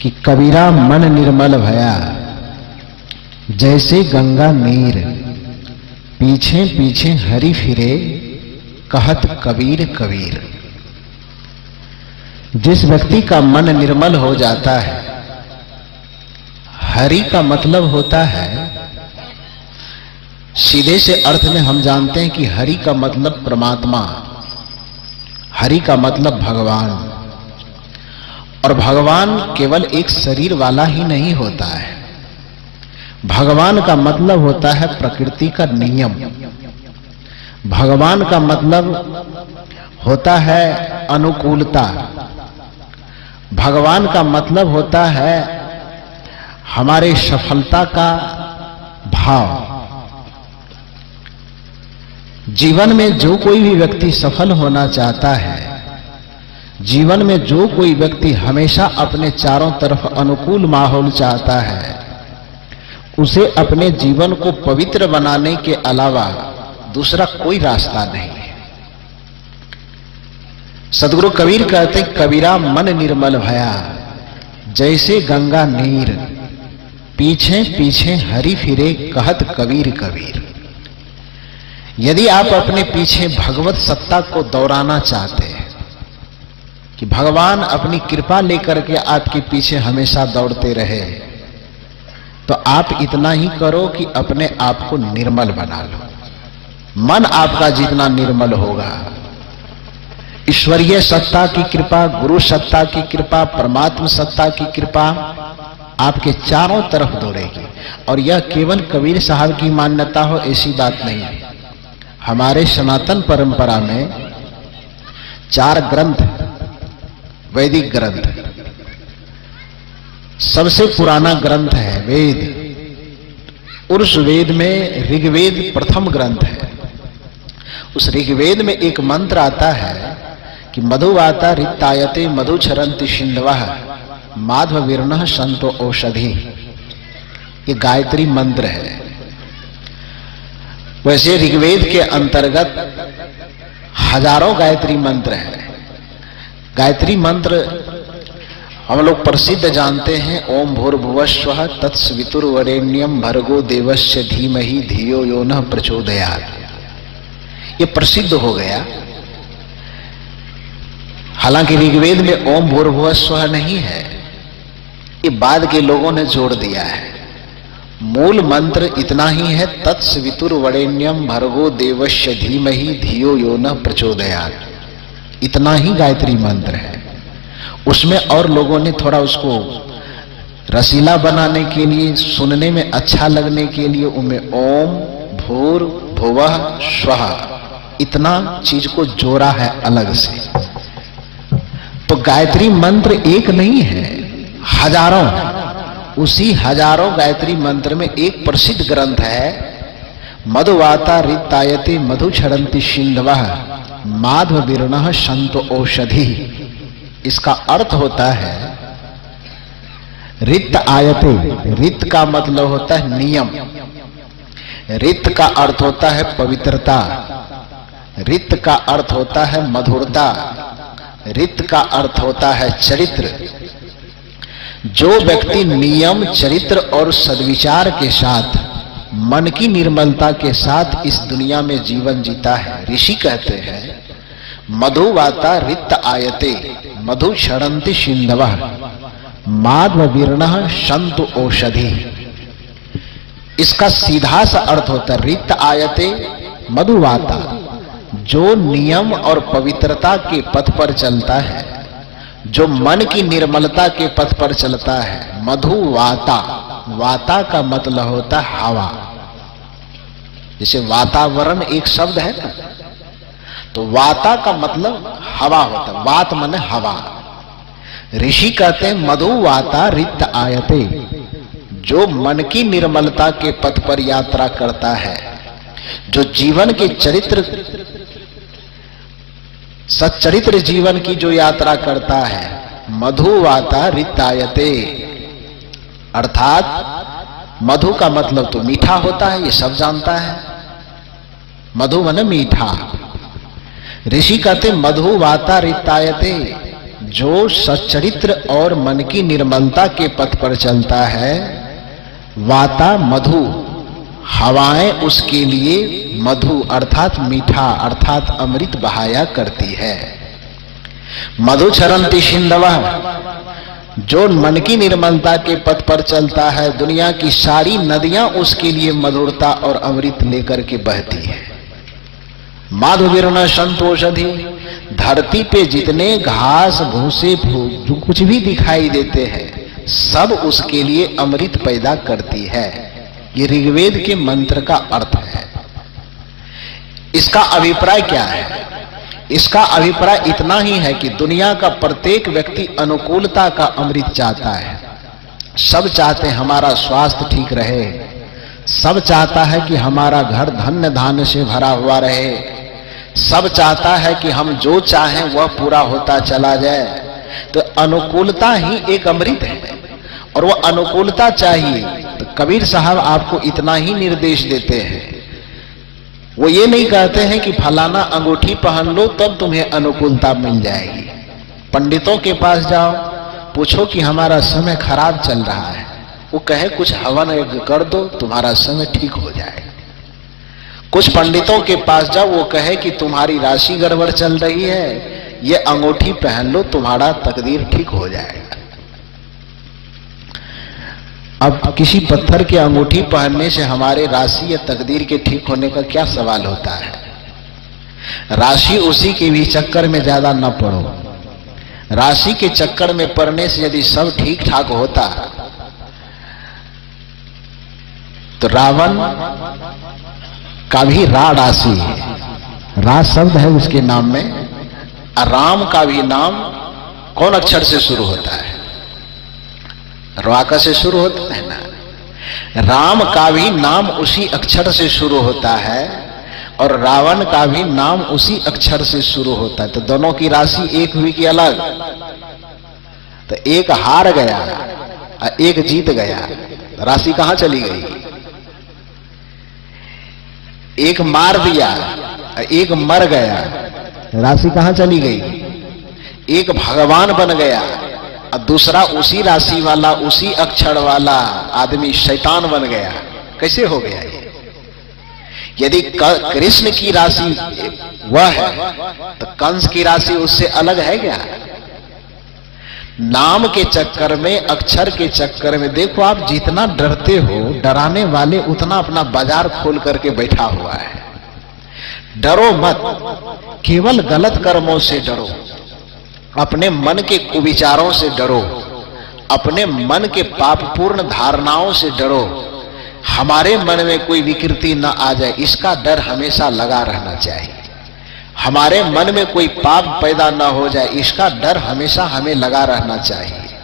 कि कबीरा मन निर्मल भया जैसे गंगा नीर, पीछे पीछे हरि फिरे कहत कबीर कबीर। जिस व्यक्ति का मन निर्मल हो जाता है, हरि का मतलब होता है, सीधे से अर्थ में हम जानते हैं कि हरि का मतलब परमात्मा, हरि का मतलब भगवान। और भगवान केवल एक शरीर वाला ही नहीं होता है, भगवान का मतलब होता है प्रकृति का नियम, भगवान का मतलब होता है अनुकूलता, भगवान का मतलब होता है हमारे सफलता का भाव। जीवन में जो कोई भी व्यक्ति सफल होना चाहता है, जीवन में जो कोई व्यक्ति हमेशा अपने चारों तरफ अनुकूल माहौल चाहता है, उसे अपने जीवन को पवित्र बनाने के अलावा दूसरा कोई रास्ता नहीं है। सदगुरु कबीर कहते कबीरा मन निर्मल भया जैसे गंगा नीर, पीछे पीछे हरि फिरे कहत कबीर कबीर। यदि आप अपने पीछे भगवत सत्ता को दौड़ाना चाहते हैं कि भगवान अपनी कृपा लेकर के आपके पीछे हमेशा दौड़ते रहे, तो आप इतना ही करो कि अपने आप को निर्मल बना लो। मन आपका जितना निर्मल होगा, ईश्वरीय सत्ता की कृपा, गुरु सत्ता की कृपा, परमात्मा सत्ता की कृपा आपके चारों तरफ दौड़ेगी। और यह केवल कबीर साहब की मान्यता हो ऐसी बात नहीं है। हमारे सनातन परंपरा में 4 ग्रंथ, वैदिक ग्रंथ, सबसे पुराना ग्रंथ है वेद। उस वेद में ऋग्वेद प्रथम ग्रंथ है। उस ऋग्वेद में एक मंत्र आता है कि मधुवाता रिक्तायते मधुचरन्ति सिन्धवः माधव विर्णः संतो औषधि। ये गायत्री मंत्र है। वैसे ऋग्वेद के अंतर्गत हजारों गायत्री मंत्र हैं। गायत्री मंत्र हम लोग प्रसिद्ध जानते हैं, ओम भूर्भुवस्वः तत्सवितुर्वरेण्यं भर्गो देवस्य धीमहि धियो यो नः प्रचोदयात्। ये प्रसिद्ध हो गया। हालांकि ऋग्वेद में ओम भूर्भुवस्वः नहीं है, ये बाद के लोगों ने जोड़ दिया है। मूल मंत्र इतना ही है, तत्सवितुर्वरेण्यं भर्गो देवस्य धीमहि धियो यो नः प्रचोदयात्। इतना ही गायत्री मंत्र है। उसमें और लोगों ने थोड़ा उसको रसीला बनाने के लिए, सुनने में अच्छा लगने के लिए उनमें ओम भूर भुवः स्वः इतना चीज को जोड़ा है अलग से। तो गायत्री मंत्र एक नहीं है, हजारों। उसी हजारों गायत्री मंत्र में एक प्रसिद्ध ग्रंथ है, मधुवाता रिक्तायते मधुचरन्ति सिन्धवः माधव विर्णः संतो औषधि। इसका अर्थ होता है रित आयते। रित का मतलब होता है नियम, रित का अर्थ होता है पवित्रता, रित का अर्थ होता है मधुरता, रित का अर्थ होता है चरित्र। जो व्यक्ति नियम, चरित्र और सद्विचार के साथ, मन की निर्मलता के साथ इस दुनिया में जीवन जीता है, ऋषि कहते हैं मधुवाता रित आयते मधुचरन्ति सिन्धवः माधव विर्णः संतो औषधि। इसका सीधा सा अर्थ होता है रित आयते मधुवाता, जो नियम और पवित्रता के पथ पर चलता है, जो मन की निर्मलता के पथ पर चलता है। मधुवाता, वाता का मतलब होता है हवा। जैसे वातावरण एक शब्द है ना, तो वाता का मतलब हवा होता है। वात माने हवा। ऋषि कहते हैं मधुवाता रित आयते, जो मन की निर्मलता के पथ पर यात्रा करता है, जो जीवन के चरित्र, सच्चरित्र जीवन की जो यात्रा करता है, मधुवाता रितायते। अर्थात मधु का मतलब तो मीठा होता है, ये सब जानता है। मधु माने मीठा। ऋषि कहते मधुवाता रितायते, जो सच्चरित्र और मन की निर्मलता के पथ पर चलता है, वाता मधु, हवाएं उसके लिए मधु अर्थात मीठा अर्थात अमृत बहाया करती है। मधु चरंती सिंधवः, जो मन की निर्मलता के पथ पर चलता है, दुनिया की सारी नदियां उसके लिए मधुरता और अमृत लेकर के बहती है। माधुर्न संतोषधि, धरती पे जितने घास भूसे जो कुछ भी दिखाई देते हैं सब उसके लिए अमृत पैदा करती है। ये ऋग्वेद के मंत्र का अर्थ है। इसका अभिप्राय क्या है? इसका अभिप्राय इतना ही है कि दुनिया का प्रत्येक व्यक्ति अनुकूलता का अमृत चाहता है। सब चाहते हैं हमारा स्वास्थ्य ठीक रहे, सब चाहता है कि हमारा घर धन्य धान्य से भरा हुआ रहे, सब चाहता है कि हम जो चाहें वह पूरा होता चला जाए। तो अनुकूलता ही एक अमृत है और वह अनुकूलता चाहिए। तो कबीर साहब आपको इतना ही निर्देश देते हैं। वो ये नहीं कहते हैं कि फलाना अंगूठी पहन लो तब तुम्हें अनुकूलता मिल जाएगी। पंडितों के पास जाओ, पूछो कि हमारा समय खराब चल रहा है, वो कहे कुछ हवन यज्ञ कर दो तुम्हारा समय ठीक हो जाएगा। कुछ पंडितों के पास जाओ, वो कहे कि तुम्हारी राशि गड़बड़ चल रही है, ये अंगूठी पहन लो तुम्हारा तकदीर ठीक हो जाएगा। अब किसी पत्थर की अंगूठी पहनने से हमारे राशि या तकदीर के ठीक होने का क्या सवाल होता है? राशि उसी के भी चक्कर में ज्यादा न पड़ो। राशि के चक्कर में पड़ने से यदि सब ठीक ठाक होता तो रावण का भी रा राशि है, रा शब्द है उसके नाम में। राम का भी नाम कौन अक्षर से शुरू होता है? राका से शुरू होता है ना। राम का भी नाम उसी अक्षर से शुरू होता है और रावण का भी नाम उसी अक्षर से शुरू होता है। तो दोनों की राशि एक हुई कि अलग? तो एक हार गया और एक जीत गया, राशि कहां चली गई? एक मार दिया और एक मर गया, राशि कहां चली गई? एक भगवान बन गया और दूसरा उसी राशि वाला उसी अक्षर वाला आदमी शैतान बन गया। कैसे हो गया ये? यदि कृष्ण की राशि वह है तो कंस की राशि उससे अलग है क्या? नाम के चक्कर में, अक्षर के चक्कर में देखो, आप जितना डरते हो, डराने वाले उतना अपना बाजार खोल करके बैठा हुआ है। डरो मत, केवल गलत कर्मों से डरो, अपने मन के कुविचारों से डरो, अपने मन के पापपूर्ण धारणाओं से डरो। हमारे मन में कोई विकृति न आ जाए इसका डर हमेशा लगा रहना चाहिए। हमारे मन में कोई पाप पैदा न हो जाए इसका डर हमेशा हमें लगा रहना चाहिए।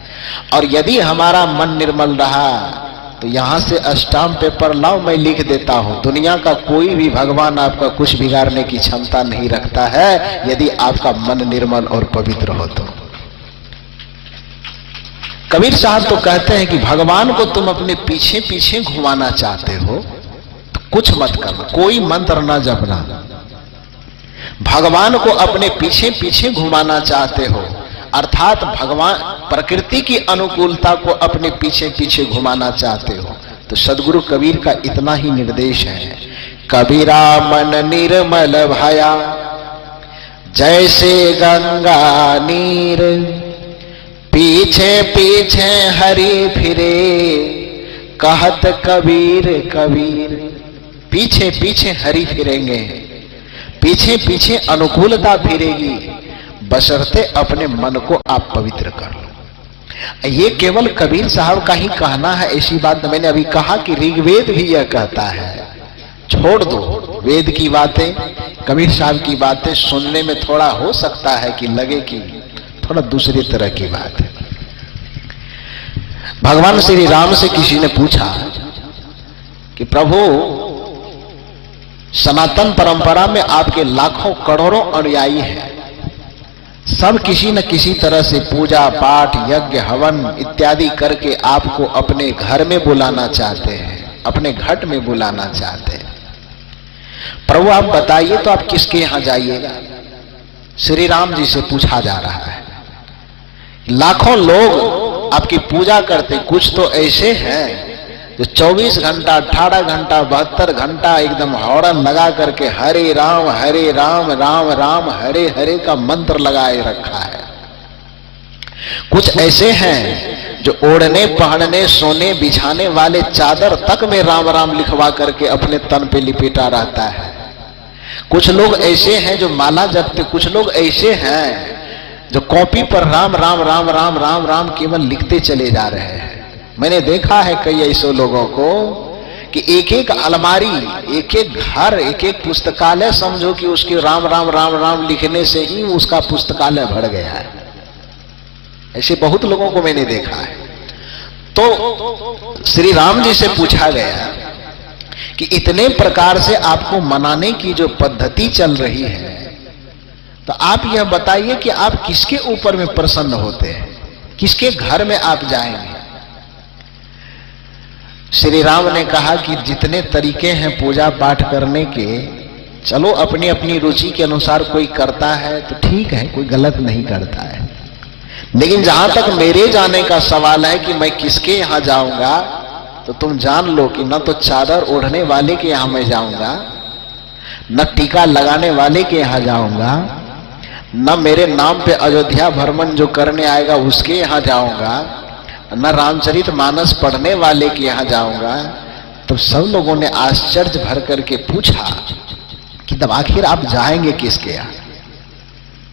और यदि हमारा मन निर्मल रहा तो यहां से स्टाम्प पेपर लाओ, मैं लिख देता हूं, दुनिया का कोई भी भगवान आपका कुछ बिगाड़ने की क्षमता नहीं रखता है यदि आपका मन निर्मल और पवित्र हो तो। कबीर साहब तो कहते हैं कि भगवान को तुम अपने पीछे पीछे घुमाना चाहते हो तो कुछ मत करना, कोई मंत्र ना जपना। भगवान को अपने पीछे पीछे घुमाना चाहते हो अर्थात भगवान प्रकृति की अनुकूलता को अपने पीछे पीछे घुमाना चाहते हो तो सदगुरु कबीर का इतना ही निर्देश है। कबीरा मन निर्मल भया जैसे गंगा नीर, पीछे पीछे हरि फिरे कहत कबीर कबीर। पीछे पीछे हरि फिरेंगे, पीछे पीछे अनुकूलता फिरेगी, बशर्ते अपने मन को आप पवित्र कर लो। ये केवल कबीर साहब का ही कहना है ऐसी बात मैंने अभी कहा कि ऋग्वेद भी यह कहता है। छोड़ दो वेद की बातें, कबीर साहब की बातें सुनने में थोड़ा हो सकता है कि लगे कि थोड़ा दूसरी तरह की बात है। भगवान श्री राम से किसी ने पूछा कि प्रभु सनातन परंपरा में आपके लाखों करोड़ों अनुयायी हैं, सब किसी न किसी तरह से पूजा पाठ यज्ञ हवन इत्यादि करके आपको अपने घर में बुलाना चाहते हैं, अपने घट में बुलाना चाहते हैं। प्रभु आप बताइए तो आप किसके यहां जाइएगा? श्री राम जी से पूछा जा रहा है। लाखों लोग आपकी पूजा करते, कुछ तो ऐसे हैं जो 24 घंटा 18 घंटा 72 घंटा एकदम हॉर्न लगा करके हरे राम राम राम हरे हरे का मंत्र लगाए रखा है। कुछ ऐसे हैं जो ओढ़ने पहनने सोने बिछाने वाले चादर तक में राम राम लिखवा करके अपने तन पे लिपेटा रहता है। कुछ लोग ऐसे हैं जो माला जपते, कुछ लोग ऐसे हैं जो कॉपी पर राम राम राम राम राम राम केवल लिखते चले जा रहे हैं। मैंने देखा है कई ऐसे लोगों को कि एक एक अलमारी, एक एक घर, एक एक पुस्तकालय समझो कि उसके राम राम राम राम लिखने से ही उसका पुस्तकालय भर गया है। ऐसे बहुत लोगों को मैंने देखा है। तो श्री राम जी से पूछा गया कि इतने प्रकार से आपको मनाने की जो पद्धति चल रही है, तो आप यह बताइए कि आप किसके ऊपर में प्रसन्न होते हैं, किसके घर में आप जाएंगे। श्री राम ने कहा कि जितने तरीके हैं पूजा पाठ करने के, चलो अपनी अपनी रुचि के अनुसार कोई करता है तो ठीक है, कोई गलत नहीं करता है, लेकिन जहां तक मेरे जाने का सवाल है कि मैं किसके यहां जाऊंगा, तो तुम जान लो कि न तो चादर ओढ़ने वाले के यहां मैं जाऊंगा, न टीका लगाने वाले के यहां जाऊंगा, न मेरे नाम पे अयोध्या भ्रमण जो करने आएगा उसके यहां जाऊंगा, न रामचरित मानस पढ़ने वाले के यहां जाऊंगा। तो सब लोगों ने आश्चर्य भर करके पूछा कि तब आखिर आप जाएंगे किसके यहां।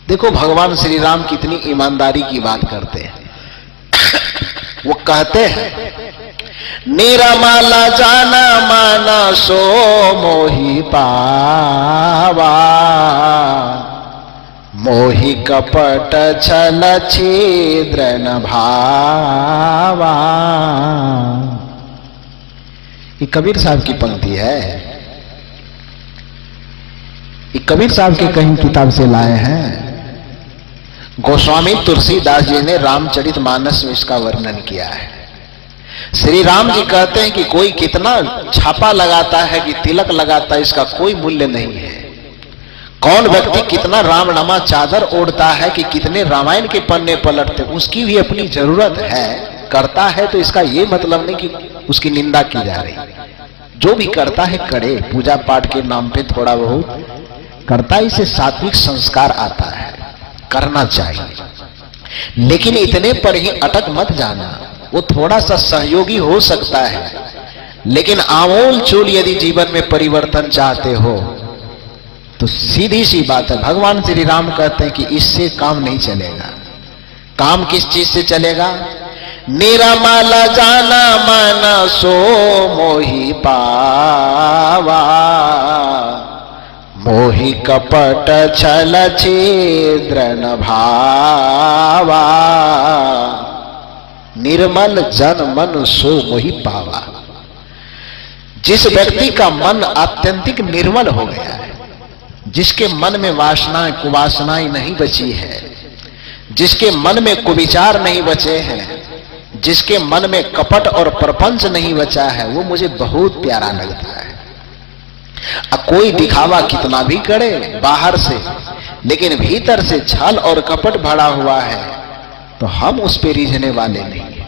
देखो भगवान श्री राम कितनी ईमानदारी की बात करते हैं। वो कहते हैं, निरमला जाना माना सो मोहि पावा, मोहि कपट छल छिद्र न भावा। ये कबीर साहब की पंक्ति है, ये कबीर साहब के कहीं किताब से लाए हैं। गोस्वामी तुलसीदास जी ने रामचरितमानस में इसका वर्णन किया है। श्री राम जी कहते हैं कि कोई कितना छापा लगाता है कि तिलक लगाता है, इसका कोई मूल्य नहीं है। कौन व्यक्ति कितना रामनामा चादर ओढ़ता है कि कितने रामायण के पन्ने पलटते, उसकी भी अपनी जरूरत है, करता है, तो इसका ये मतलब नहीं कि उसकी निंदा की जा रही। जो भी करता है करे, पूजा पाठ के नाम पे थोड़ा बहुत करता है, इसे सात्विक संस्कार आता है, करना चाहिए। लेकिन इतने पर ही अटक मत जाना। वो थोड़ा सा सहयोगी हो सकता है, लेकिन आमूल चूल यदि जीवन में परिवर्तन चाहते हो तो सीधी सी बात है, भगवान श्री राम कहते हैं कि इससे काम नहीं चलेगा। काम किस चीज से चलेगा? निरमल जाना मन सो मोहि पावा, मोहि कपट छल छिद्र न भावा। निर्मल जन मन सो मोहि पावा। जिस व्यक्ति का मन आत्यंतिक निर्मल हो गया है, जिसके मन में वासनाएं कुवासनाएं नहीं बची है, जिसके मन में कुविचार नहीं बचे हैं, जिसके मन में कपट और प्रपंच नहीं बचा है, वो मुझे बहुत प्यारा लगता है। अब कोई दिखावा कितना भी करे बाहर से, लेकिन भीतर से छल और कपट भरा हुआ है, तो हम उस पे रीझने वाले नहीं हैं,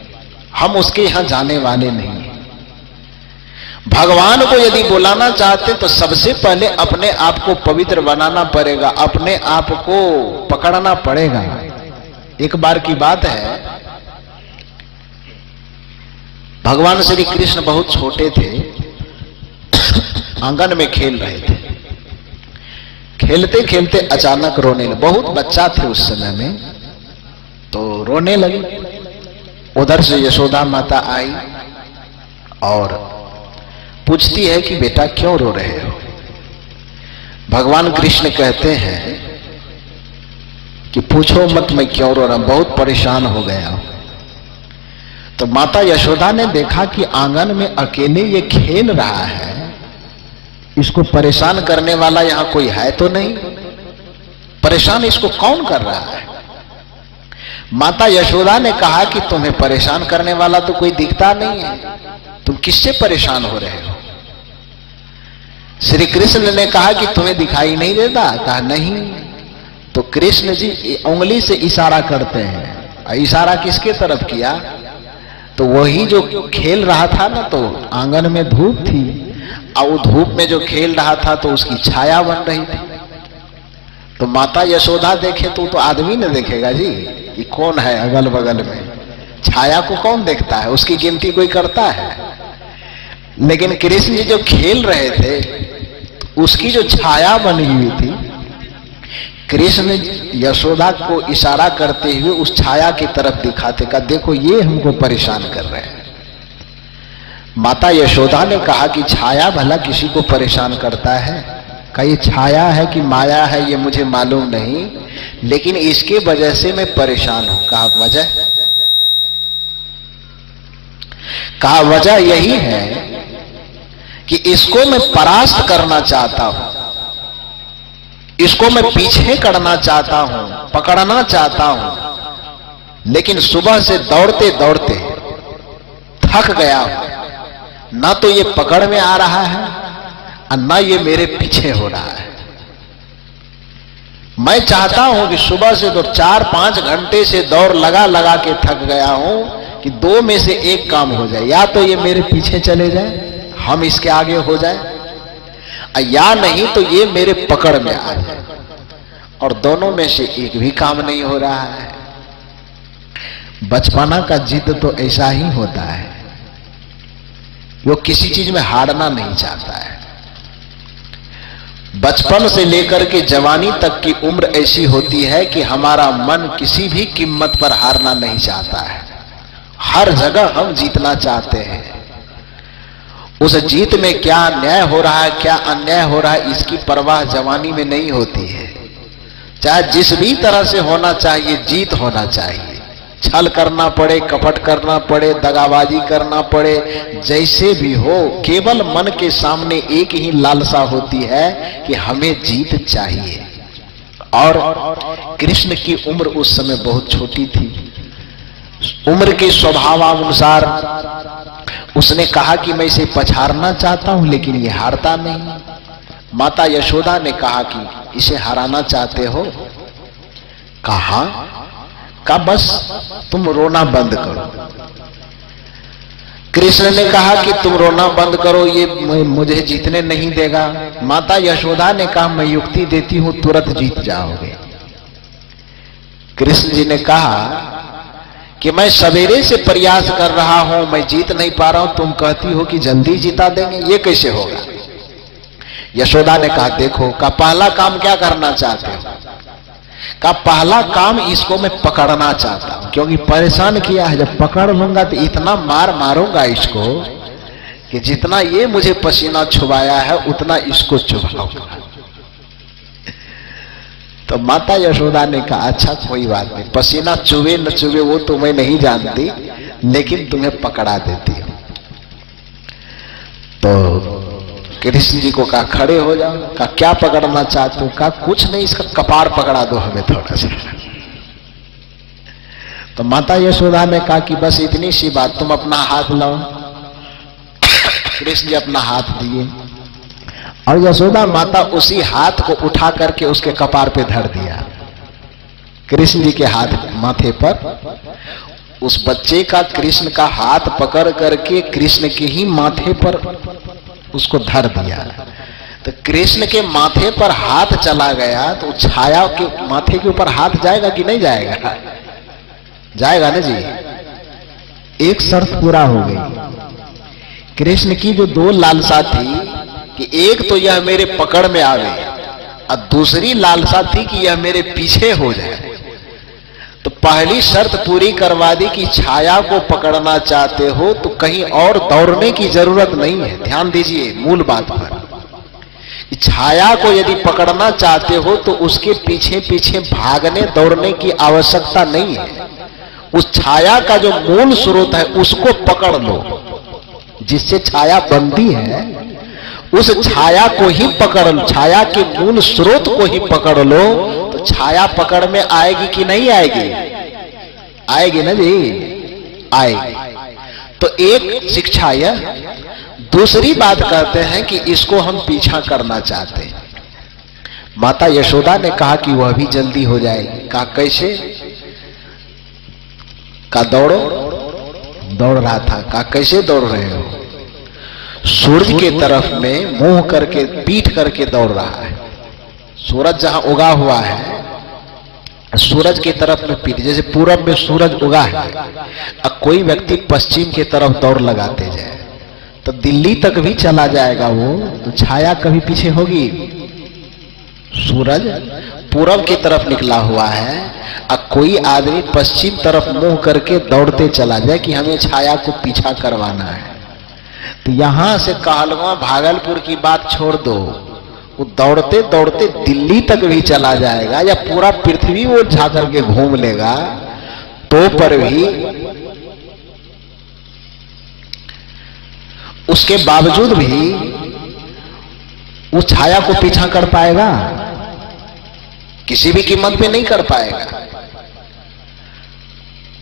हम उसके यहां जाने वाले नहीं हैं। भगवान को यदि बुलाना चाहते तो सबसे पहले अपने आप को पवित्र बनाना पड़ेगा, अपने आप को पकड़ना पड़ेगा। एक बार की बात है, भगवान श्री कृष्ण बहुत छोटे थे, आंगन में खेल रहे थे। खेलते खेलते अचानक रोने लगे। बहुत बच्चा थे उस समय में, तो रोने लगे। उधर से यशोदा माता आई और पूछती है कि बेटा क्यों रो रहे हो? भगवान कृष्ण कहते हैं कि पूछो मत मैं क्यों रो रहा हूं, बहुत परेशान हो गया हूं। तो माता यशोदा ने देखा कि आंगन में अकेले ये खेल रहा है, इसको परेशान करने वाला यहां कोई है तो नहीं, परेशान इसको कौन कर रहा है? माता यशोदा ने कहा कि तुम्हें परेशान करने वाला तो कोई दिखता नहीं है, तुम किससे परेशान हो रहे हो? श्री कृष्ण ने कहा कि तुम्हें दिखाई नहीं देता? कहा नहीं। तो कृष्ण जी उंगली से इशारा करते हैं इशारा किसके तरफ किया? तो वही जो खेल रहा था ना, तो आंगन में धूप थी और वो धूप में जो खेल रहा था तो उसकी छाया बन रही थी। तो माता यशोदा देखे तो आदमी ने देखेगा जी कि कौन है अगल बगल में, छाया को कौन देखता है, उसकी गिनती कोई करता है। लेकिन कृष्ण जी जो खेल रहे थे उसकी जो छाया बनी हुई थी, कृष्ण यशोदा को इशारा करते हुए उस छाया की तरफ दिखाते का, देखो ये हमको परेशान कर रहे हैं। माता यशोदा ने कहा कि छाया भला किसी को परेशान करता है? का ये छाया है कि माया है ये मुझे मालूम नहीं, लेकिन इसके वजह से मैं परेशान हूं। कहा वजह? कहा वजह यही है कि इसको मैं परास्त करना चाहता हूं, इसको मैं पीछे करना चाहता हूं, पकड़ना चाहता हूं, लेकिन सुबह से दौड़ते दौड़ते थक गया हूं। ना तो ये पकड़ में आ रहा है और ना ये मेरे पीछे हो रहा है। मैं चाहता हूं कि सुबह से तो 4-5 घंटे से दौड़ लगा लगा के थक गया हूं कि दो में से एक काम हो जाए, या तो ये मेरे पीछे चले जाए, हम इसके आगे हो जाए, या नहीं तो ये मेरे पकड़ में आ जाए। और दोनों में से एक भी काम नहीं हो रहा है। बचपना का जिद तो ऐसा ही होता है, वो किसी चीज में हारना नहीं चाहता है। बचपन से लेकर के जवानी तक की उम्र ऐसी होती है कि हमारा मन किसी भी कीमत पर हारना नहीं चाहता है। हर जगह हम जीतना चाहते हैं। उस जीत में क्या न्याय हो रहा है, क्या अन्याय हो रहा है, इसकी परवाह जवानी में नहीं होती है। चाहे जिस भी तरह से होना चाहिए, जीत होना चाहिए। छल करना पड़े, कपट करना पड़े, दगाबाजी करना पड़े, जैसे भी हो, केवल मन के सामने एक ही लालसा होती है कि हमें जीत चाहिए। और कृष्ण की उम्र उस समय बहुत छोटी थी। उम्र के स्वभावानुसार उसने कहा कि मैं इसे पछाड़ना चाहता हूं, लेकिन ये हारता नहीं। माता यशोदा ने कहा कि इसे हराना चाहते हो? कहा बस तुम रोना बंद करो। कृष्ण ने कहा कि तुम रोना बंद करो, ये मुझे जीतने नहीं देगा। माता यशोदा ने कहा मैं युक्ति देती हूं, तुरंत जीत जाओगे। कृष्ण जी ने कहा कि मैं सवेरे से प्रयास कर रहा हूं, मैं जीत नहीं पा रहा हूं, तुम कहती हो कि जल्दी जीता देंगे, ये कैसे होगा? यशोदा ने कहा देखो, का पहला काम क्या करना चाहते हो? का पहला काम इसको मैं पकड़ना चाहता हूं, क्योंकि परेशान किया है। जब पकड़ लूंगा तो इतना मार मारूंगा इसको कि जितना ये मुझे पसीना छुपाया है उतना इसको चुभाऊंगा। तो माता यशोदा ने कहा अच्छा कोई बात नहीं, पसीना चुभे न चुभे वो तो मैं नहीं जानती, लेकिन तुम्हें पकड़ा देती हूं। तो कृष्ण जी को कहा खड़े हो जाओ। कहा क्या पकड़ना चाहते हो? कहा कुछ नहीं, इसका कपार पकड़ा दो हमें थोड़ा सा। तो माता यशोदा ने कहा कि बस इतनी सी बात, तुम अपना हाथ लाओ। कृष्ण जी अपना हाथ दिए और यशोदा माता उसी हाथ को उठा करके उसके कपार पे धर दिया। कृष्ण जी के हाथ माथे पर उस बच्चे का कृष्ण का हाथ पकड़ करके कृष्ण के ही माथे पर उसको धर दिया। तो कृष्ण के माथे पर हाथ चला गया तो छाया के माथे के ऊपर हाथ जाएगा कि नहीं जाएगा? जाएगा ना जी। एक शर्त पूरा हो गई। कृष्ण की जो दो लालसा थी कि एक तो यह मेरे पकड़ में आवे और दूसरी लालसा थी कि यह मेरे पीछे हो जाए। तो पहली शर्त पूरी करवा दी कि छाया को पकड़ना चाहते हो तो कहीं और दौड़ने की जरूरत नहीं है। ध्यान दीजिए मूल बात पर। छाया को यदि पकड़ना चाहते हो तो उसके पीछे पीछे भागने दौड़ने की आवश्यकता नहीं है। उस छाया का जो मूल स्रोत है उसको पकड़ लो, जिससे छाया बनती है उस छाया को ही पकड़ लो, छाया के मूल स्रोत को ही पकड़ लो तो छाया पकड़ में आएगी कि नहीं आएगी? आएगी ना जी, आएगी। तो एक शिक्षा यह। दूसरी बात कहते हैं कि इसको हम पीछा करना चाहते हैं। माता यशोदा ने कहा कि वह भी जल्दी हो जाएगी। कहा कैसे? का दौड़ो, दौड़ रहा था। का कैसे दौड़ रहे हो? सूरज के तरफ में मुंह करके पीठ करके दौड़ रहा है। सूरज जहां उगा हुआ है, सूरज की तरफ में पीठ, जैसे पूरब में सूरज उगा है, अब कोई व्यक्ति पश्चिम की तरफ दौड़ लगाते जाए तो दिल्ली तक भी चला जाएगा वो, तो छाया कभी पीछे होगी? सूरज पूरब की तरफ निकला हुआ है, अब कोई आदमी पश्चिम तरफ मुंह करके दौड़ते चला जाए कि हमें छाया को पीछा करवाना है, तो यहां से कहलगांव भागलपुर की बात छोड़ दो, वो दौड़ते दौड़ते दिल्ली तक भी चला जाएगा या पूरा पृथ्वी वो झाकर के घूम लेगा, तो पर भी उसके बावजूद भी वो छाया को पीछा कर पाएगा? किसी भी कीमत पे नहीं कर पाएगा।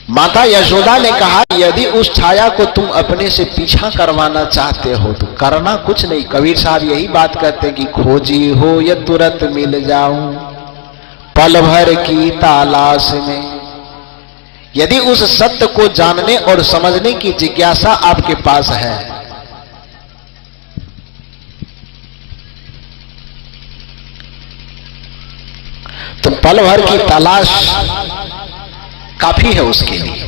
माता यशोदा ने कहा, यदि उस छाया को तुम अपने से पीछा करवाना चाहते हो तो करना कुछ नहीं। कबीर साहब यही बात कहते हैं कि खोजी हो या तुरंत मिल जाऊं पल भर की तलाश में। यदि उस सत्य को जानने और समझने की जिज्ञासा आपके पास है तो पल भर की तलाश काफी है उसके लिए।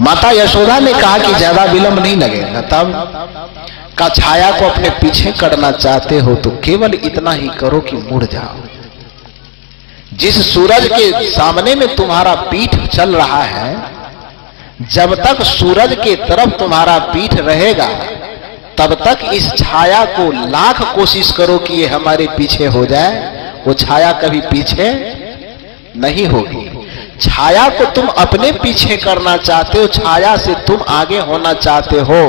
माता यशोदा ने कहा कि ज्यादा विलंब नहीं लगेगा, तब का छाया को अपने पीछे करना चाहते हो तो केवल इतना ही करो कि मुड़ जाओ। जिस सूरज के सामने में तुम्हारा पीठ चल रहा है, जब तक सूरज के तरफ तुम्हारा पीठ रहेगा तब तक इस छाया को लाख कोशिश करो कि ये हमारे पीछे हो जाए, वो छाया कभी पीछे नहीं होगी। छाया को तुम अपने पीछे करना चाहते हो, छाया से तुम आगे होना चाहते हो,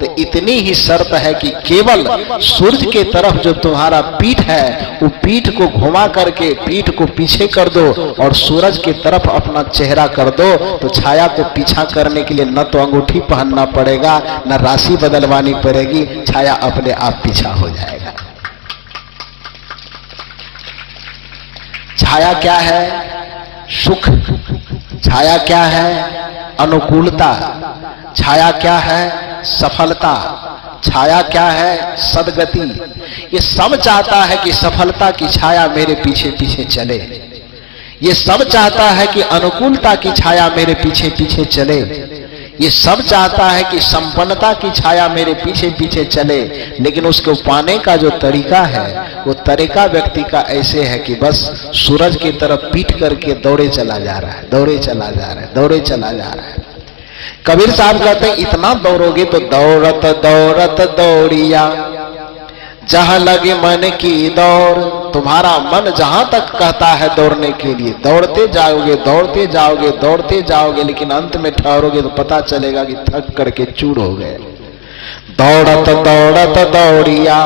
तो इतनी ही शर्त है कि केवल सूरज के तरफ जो तुम्हारा पीठ है वो पीठ को घुमा करके पीठ को पीछे कर दो और सूरज के तरफ अपना चेहरा कर दो, तो छाया को पीछा करने के लिए न तो अंगूठी पहनना पड़ेगा न राशि बदलवानी पड़ेगी, छाया अपने आप पीछा हो जाएगा। छाया क्या है? सुख। छाया क्या है? अनुकूलता। छाया क्या है? सफलता। छाया क्या है? सदगति। ये सब चाहता है कि सफलता की छाया मेरे पीछे पीछे चले, ये सब चाहता है कि अनुकूलता की छाया मेरे पीछे पीछे चले, ये सब चाहता है कि संपन्नता की छाया मेरे पीछे पीछे चले, लेकिन उसको पाने का जो तरीका है वो तरीका व्यक्ति का ऐसे है कि बस सूरज की तरफ पीठ करके दौड़े चला जा रहा है, दौड़े चला जा रहा है, दौड़े चला जा रहा है। कबीर साहब कहते हैं इतना दौड़ोगे तो दौड़त दौड़त दौड़िया जहां लगे मन की दौड़। तुम्हारा मन जहां तक कहता है दौड़ने के लिए दौड़ते जाओगे, दौड़ते जाओगे, दौड़ते जाओगे, लेकिन अंत में ठहरोगे तो पता चलेगा कि थक करके चूर हो गए। दौड़त दौड़त दौड़िया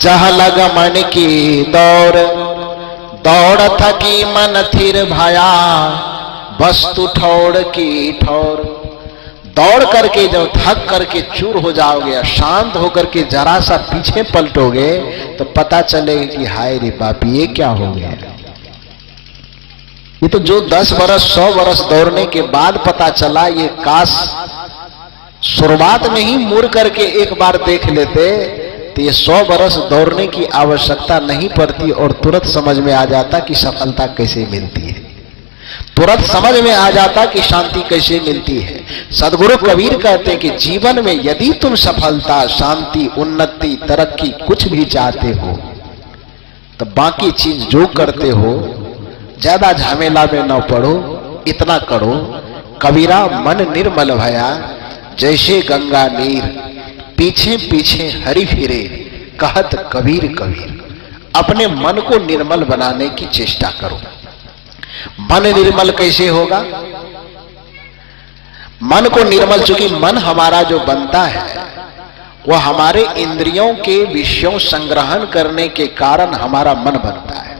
जहां लगा मन की दौड़, दौड़ थकी मन थिर भया वस्तु ठौर की ठौर। दौड़ करके जब थक करके चूर हो जाओगे, शांत होकर के जरा सा पीछे पलटोगे तो पता चलेगा कि हाय रे बाप ये क्या हो गया। ये तो जो 10 बरस 100 बरस दौड़ने के बाद पता चला, ये काश शुरुआत में ही मुड़ करके एक बार देख लेते तो ये 100 बरस दौड़ने की आवश्यकता नहीं पड़ती और तुरंत समझ में आ जाता कि सफलता कैसे मिलती है, तुरंत समझ में आ जाता कि शांति कैसे मिलती है। सदगुरु कबीर कहते हैं कि जीवन में यदि तुम सफलता, शांति, उन्नति, तरक्की कुछ भी चाहते हो तो बाकी चीज जो करते हो ज्यादा झमेला में न पड़ो, इतना करो। कबीरा मन निर्मल भया जैसे गंगा नीर, पीछे पीछे हरि फिरे कहत कबीर कबीर। अपने मन को निर्मल बनाने की चेष्टा करो। मन निर्मल कैसे होगा? मन को निर्मल, चूंकि मन हमारा जो बनता है वह हमारे इंद्रियों के विषयों संग्रहण करने के कारण हमारा मन बनता है।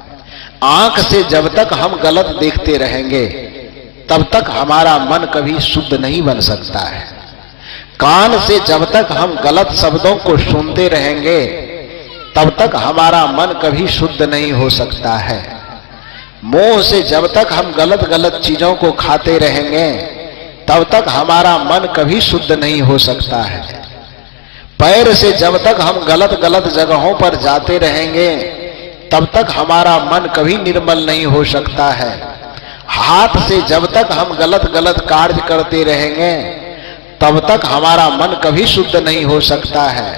आंख से जब तक हम गलत देखते रहेंगे तब तक हमारा मन कभी शुद्ध नहीं बन सकता है। कान से जब तक हम गलत शब्दों को सुनते रहेंगे तब तक हमारा मन कभी शुद्ध नहीं हो सकता है। मोह से जब तक हम गलत गलत चीजों को खाते रहेंगे तब तक हमारा मन कभी शुद्ध नहीं हो सकता है। पैर से जब तक हम गलत गलत जगहों पर जाते रहेंगे तब तक हमारा मन कभी निर्मल नहीं हो सकता है। हाथ से जब तक हम गलत गलत कार्य करते रहेंगे तब तक हमारा मन कभी शुद्ध नहीं हो सकता है,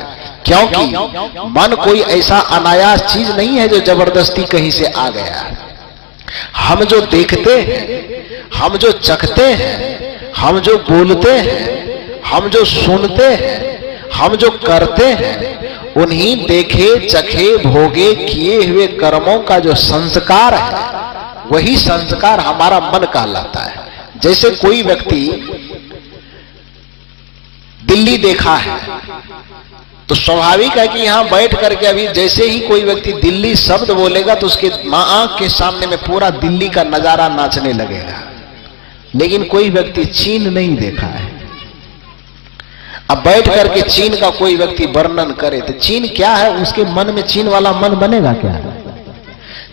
क्योंकि मन कोई ऐसा अनायास चीज नहीं है जो जबरदस्ती कहीं से आ गया। हम जो देखते हैं, हम जो चखते हैं, हम जो बोलते हैं, हम जो सुनते हैं, हम जो करते हैं, उन्हीं देखे चखे भोगे किए हुए कर्मों का जो संस्कार है वही संस्कार हमारा मन कहलाता है। जैसे कोई व्यक्ति दिल्ली देखा है तो स्वाभाविक है कि यहां बैठ करके अभी जैसे ही कोई व्यक्ति दिल्ली शब्द बोलेगा तो उसके आंख के सामने में पूरा दिल्ली का नजारा नाचने लगेगा। लेकिन कोई व्यक्ति चीन नहीं देखा है, अब बैठ करके चीन का कोई व्यक्ति वर्णन करे तो चीन क्या है, उसके मन में चीन वाला मन बनेगा क्या?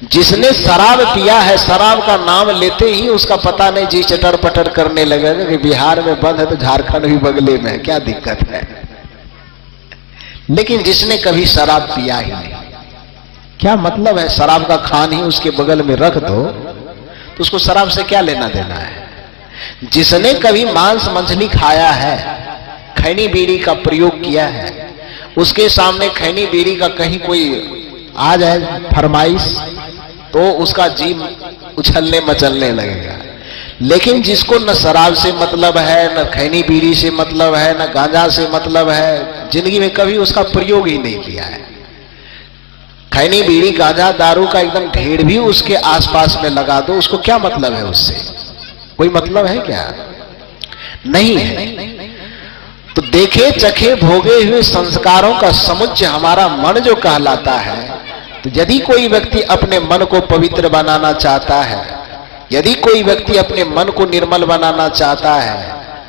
जिसने शराब पिया है, शराब का नाम लेते ही उसका पता नहीं जी चटर पटर करने लगेगा कि बिहार में बंद है तो झारखंड भी बगले में है, क्या दिक्कत है। लेकिन जिसने कभी शराब पिया ही नहीं, क्या मतलब है, शराब का खान ही उसके बगल में रख दो तो उसको शराब से क्या लेना देना है। जिसने कभी मांस मछली खाया है, खैनी बीड़ी का प्रयोग किया है, उसके सामने खैनी बीड़ी का कहीं कोई आ जाए फरमाइश तो उसका जी उछलने मचलने लगेगा। लेकिन जिसको न शराब से मतलब है, न खैनी बीड़ी से मतलब है, न गांजा से मतलब है, जिंदगी में कभी उसका प्रयोग ही नहीं किया है। खैनी बीड़ी गांजा दारू का एकदम ढेर भी उसके आसपास में लगा दो, उसको क्या मतलब है, उससे कोई मतलब है क्या? नहीं है। तो देखे चखे भोगे हुए संस्कारों का समुच्चय हमारा मन जो कहलाता है, तो यदि कोई व्यक्ति अपने मन को पवित्र बनाना चाहता है, यदि कोई व्यक्ति अपने मन को निर्मल बनाना चाहता है,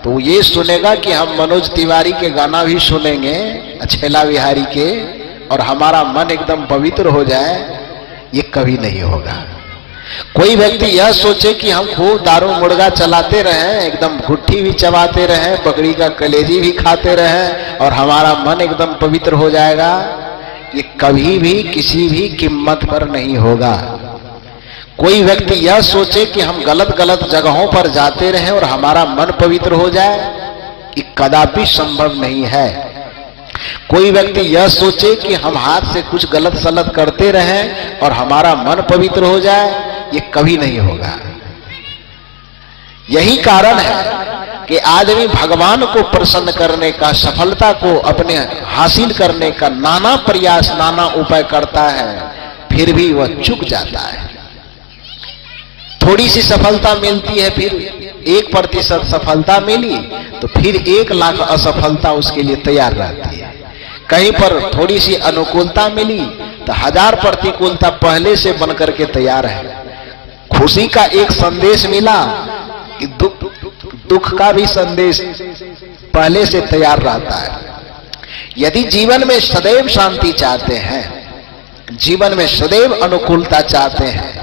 तो ये सुनेगा कि हम मनोज तिवारी के गाना भी सुनेंगे, अछेला बिहारी के, और हमारा मन एकदम पवित्र हो जाए, ये कभी नहीं होगा। कोई व्यक्ति यह सोचे कि हम खूब दारू मुर्गा चलाते रहें, एकदम गुट्ठी भी चबाते रहें, बकरी का कलेजी भी खाते रहें और हमारा मन एकदम पवित्र हो जाएगा, ये कभी भी किसी भी कीमत पर नहीं होगा। कोई व्यक्ति यह सोचे कि हम गलत गलत जगहों पर जाते रहें और हमारा मन पवित्र हो जाए, ये कदापि संभव नहीं है। कोई व्यक्ति यह सोचे कि हम हाथ से कुछ गलत सलत करते रहें और हमारा मन पवित्र हो जाए, ये कभी नहीं होगा। यही कारण है कि आदमी भगवान को प्रसन्न करने का, सफलता को अपने हासिल करने का नाना प्रयास, नाना उपाय करता है, फिर भी वह चूक जाता है। थोड़ी सी सफलता मिलती है, फिर 1% सफलता मिली तो फिर 1 लाख असफलता उसके लिए तैयार रहती है। कहीं पर थोड़ी सी अनुकूलता मिली तो 1000 प्रतिकूलता पहले से बनकर के तैयार है। खुशी का एक संदेश मिला कि दुख का भी संदेश पहले से तैयार रहता है। यदि जीवन में सदैव शांति चाहते हैं, जीवन में सदैव अनुकूलता चाहते हैं,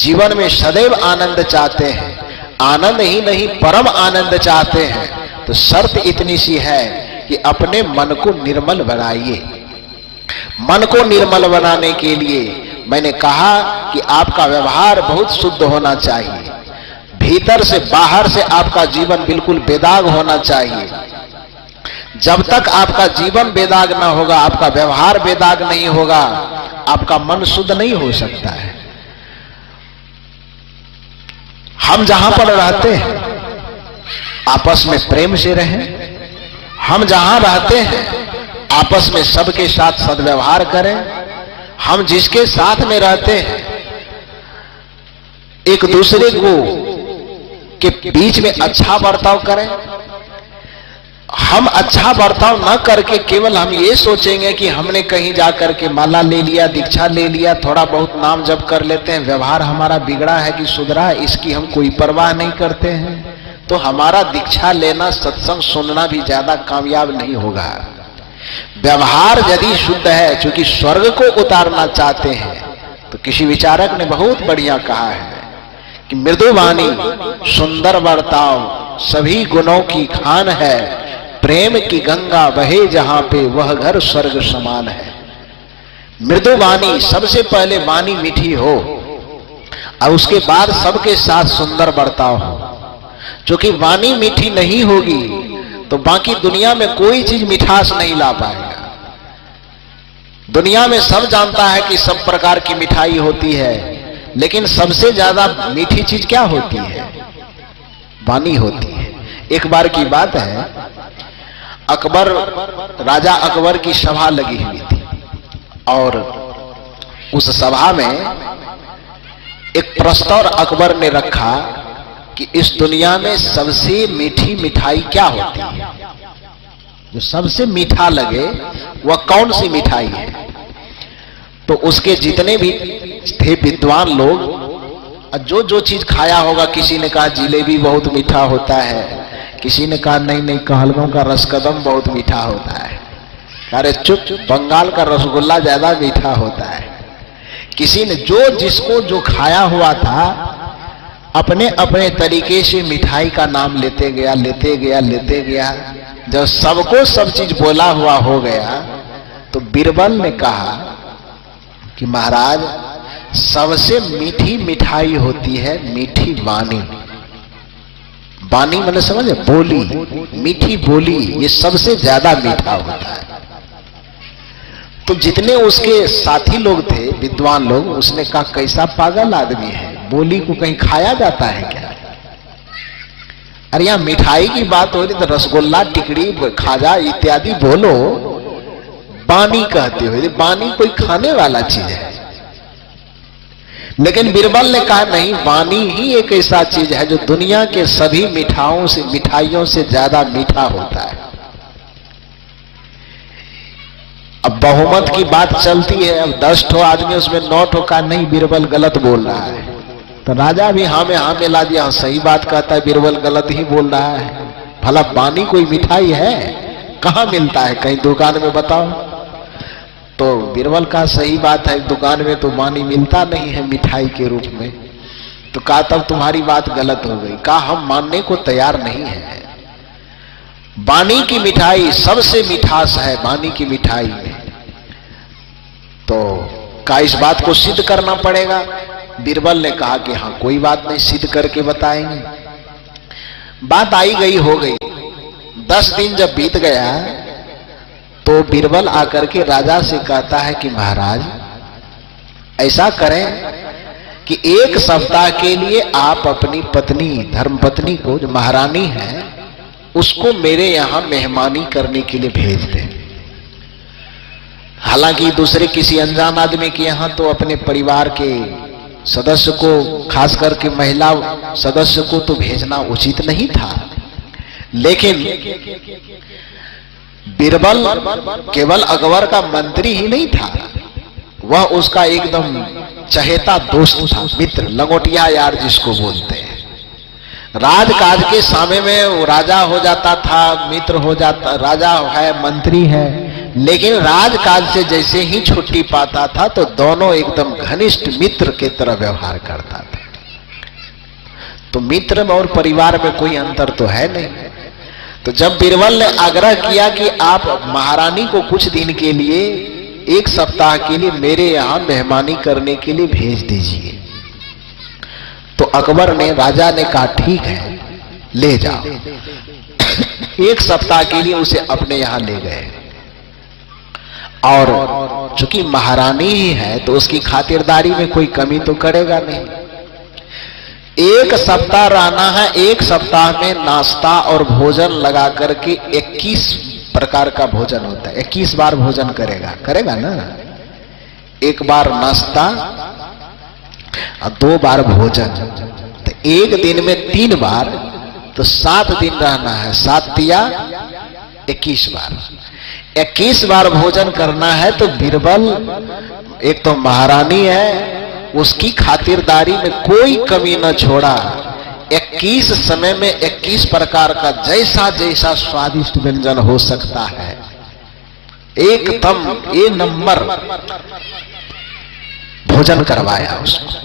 जीवन में सदैव आनंद चाहते हैं, आनंद ही नहीं परम आनंद चाहते हैं, तो शर्त इतनी सी है कि अपने मन को निर्मल बनाइए। मन को निर्मल बनाने के लिए मैंने कहा कि आपका व्यवहार बहुत शुद्ध होना चाहिए, भीतर से बाहर से आपका जीवन बिल्कुल बेदाग होना चाहिए। जब तक आपका जीवन बेदाग ना होगा, आपका व्यवहार बेदाग नहीं होगा, आपका मन शुद्ध नहीं हो सकता है। हम जहां पर रहते हैं आपस में प्रेम से रहें, हम जहां रहते हैं आपस में सबके साथ सद्व्यवहार करें, हम जिसके साथ में रहते हैं एक दूसरे को के बीच में अच्छा बर्ताव करें। हम अच्छा बर्ताव न करके केवल हम ये सोचेंगे कि हमने कहीं जाकर के माला ले लिया, दीक्षा ले लिया, थोड़ा बहुत नाम जप कर लेते हैं, व्यवहार हमारा बिगड़ा है कि सुधरा है, इसकी हम कोई परवाह नहीं करते हैं, तो हमारा दीक्षा लेना, सत्संग सुनना भी ज्यादा कामयाब नहीं होगा। व्यवहार यदि शुद्ध है, चूंकि स्वर्ग को उतारना चाहते हैं, तो किसी विचारक ने बहुत बढ़िया कहा है कि मृदुवाणी सुंदर बर्ताव सभी गुणों की खान है, प्रेम की गंगा बहे जहां पे वह घर स्वर्ग समान है। मृदुवाणी, सबसे पहले वाणी मीठी हो और उसके बाद सबके साथ सुंदर बर्ताव हो। क्योंकि वाणी मीठी नहीं होगी तो बाकी दुनिया में कोई चीज मिठास नहीं ला पाएगा। दुनिया में सब जानता है कि सब प्रकार की मिठाई होती है, लेकिन सबसे ज्यादा मीठी चीज क्या होती है? वाणी होती है। एक बार की बात है, अकबर, राजा अकबर की सभा लगी हुई थी और उस सभा में एक प्रस्ताव अकबर ने रखा कि इस दुनिया में सबसे मीठी मिठाई क्या होती है, जो सबसे मीठा लगे वह कौन सी मिठाई है। तो उसके जितने भी थे विद्वान लोग, जो जो चीज खाया होगा, किसी ने कहा जिलेबी बहुत मीठा होता है, किसी ने कहा नहीं नहीं कहलगांव का रसकदम बहुत मीठा होता है, अरे चुप, बंगाल का रसगुल्ला ज्यादा मीठा होता है। किसी ने जो जिसको जो खाया हुआ था अपने अपने तरीके से मिठाई का नाम लेते गया, लेते गया, लेते गया। जब सबको सब चीज बोला हुआ हो गया तो बीरबल ने कहा कि महाराज, सबसे मीठी मिठाई होती है मीठी वाणी। वाणी मैंने समझे, बोली, मीठी बोली, ये सबसे ज्यादा मीठा होता है। तो जितने उसके साथी लोग थे, विद्वान लोग, उसने कहा कैसा पागल आदमी है, बोली को कहीं खाया जाता है क्या? अरे यहाँ मिठाई की बात हो रही तो रसगुल्ला, टिकड़ी, खाजा इत्यादि बोलो, वाणी कहते हो, वाणी कोई खाने वाला चीज है। लेकिन बीरबल ने कहा नहीं, वाणी ही एक ऐसा चीज है जो दुनिया के सभी मिठाइयों से ज्यादा मीठा होता है। अब बहुमत की बात चलती है, अब 10 ठो आदमी उसमें 9 ठो का नहीं, बीरबल गलत बोल रहा है। तो राजा भी हाँ में ला दिया, सही बात कहता है, बीरबल गलत ही बोल रहा है। भला वाणी कोई मिठाई है? कहाँ मिलता है? कहीं दुकान में बताओ। तो बीरबल का सही बात है, दुकान में तो वाणी मिलता नहीं है मिठाई के रूप में। तो कहा तब तुम्हारी बात गलत हो गई। कहा हम मानने को तैयार नहीं है, वाणी की मिठाई सबसे मिठास है, वाणी की मिठाई में। तो का इस बात को सिद्ध करना पड़ेगा। बीरबल ने कहा कि हाँ कोई बात नहीं, सिद्ध करके बताएंगे। बात आई गई हो गई। 10 दिन जब बीत गया तो बीरबल आकर के राजा से कहता है कि महाराज ऐसा करें कि 1 सप्ताह के लिए आप अपनी पत्नी, धर्मपत्नी को, जो महारानी है, उसको मेरे यहां मेहमानी करने के लिए भेज दें। हालांकि दूसरे किसी अनजान आदमी के यहां तो अपने परिवार के सदस्य को, खास करके महिला सदस्य को तो भेजना उचित नहीं था। लेकिन बीरबल केवल अकबर का मंत्री ही नहीं था, वह उसका एकदम चहेता दोस्त था, मित्र, लंगोटिया यार जिसको बोलते हैं। राजकाज के समय में वो राजा हो जाता था, मित्र हो जाता, राजा है, मंत्री है, लेकिन राजकाज से जैसे ही छुट्टी पाता था तो दोनों एकदम घनिष्ठ मित्र के तरह व्यवहार करता था। तो मित्र और परिवार में कोई अंतर तो है नहीं। तो जब बीरबल ने आग्रह किया कि आप महारानी को कुछ दिन के लिए, 1 सप्ताह के लिए मेरे यहां मेहमानी करने के लिए भेज दीजिए, तो अकबर ने, राजा ने कहा ठीक है ले जाओ। 1 सप्ताह के लिए उसे अपने यहां ले गए। और चूंकि महारानी ही है तो उसकी खातिरदारी में कोई कमी तो करेगा नहीं। 1 सप्ताह रहना है, 1 सप्ताह में नाश्ता और भोजन लगा करके 21 प्रकार का भोजन होता है। 21 बार भोजन करेगा ना। 1 बार नाश्ता और 2 बार भोजन, तो 1 दिन में 3 बार, तो 7 दिन रहना है, 7 तिया 21 बार। 21 बार भोजन करना है। तो बीरबल एक तो महारानी है, उसकी खातिरदारी में कोई कमी न छोड़ा। 21 समय में 21 प्रकार का जैसा जैसा स्वादिष्ट व्यंजन हो सकता है, एकदम ए नंबर भोजन करवाया उसको।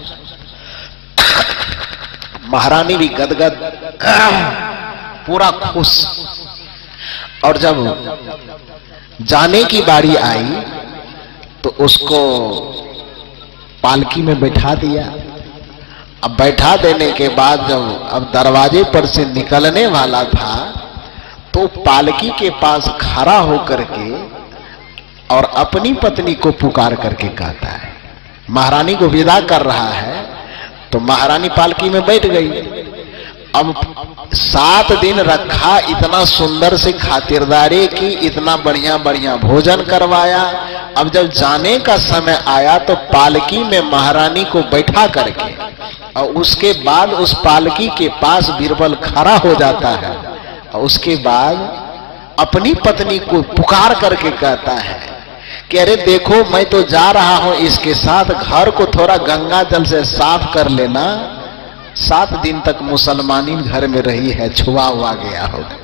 महारानी भी गदगद, पूरा खुश। और जब जाने की बारी आई तो उसको पालकी में बैठा दिया। अब बैठा देने के बाद जब अब दरवाजे पर से निकलने वाला था तो पालकी के पास खड़ा होकर के और अपनी पत्नी को पुकार करके कहता है, महारानी को विदा कर रहा है। तो महारानी पालकी में बैठ गई। अब 7 दिन रखा, इतना सुंदर से खातिरदारी की, इतना बढ़िया बढ़िया भोजन करवाया। अब जब जाने का समय आया तो पालकी में महारानी को बैठा करके और उसके बाद उस पालकी के पास बीरबल खड़ा हो जाता है और उसके बाद अपनी पत्नी को पुकार करके कहता है कि अरे देखो, मैं तो जा रहा हूं इसके साथ, घर को थोड़ा गंगा जल से साफ कर लेना। 7 दिन तक मुसलमानी घर में रही है, छुआ हुआ गया होगा।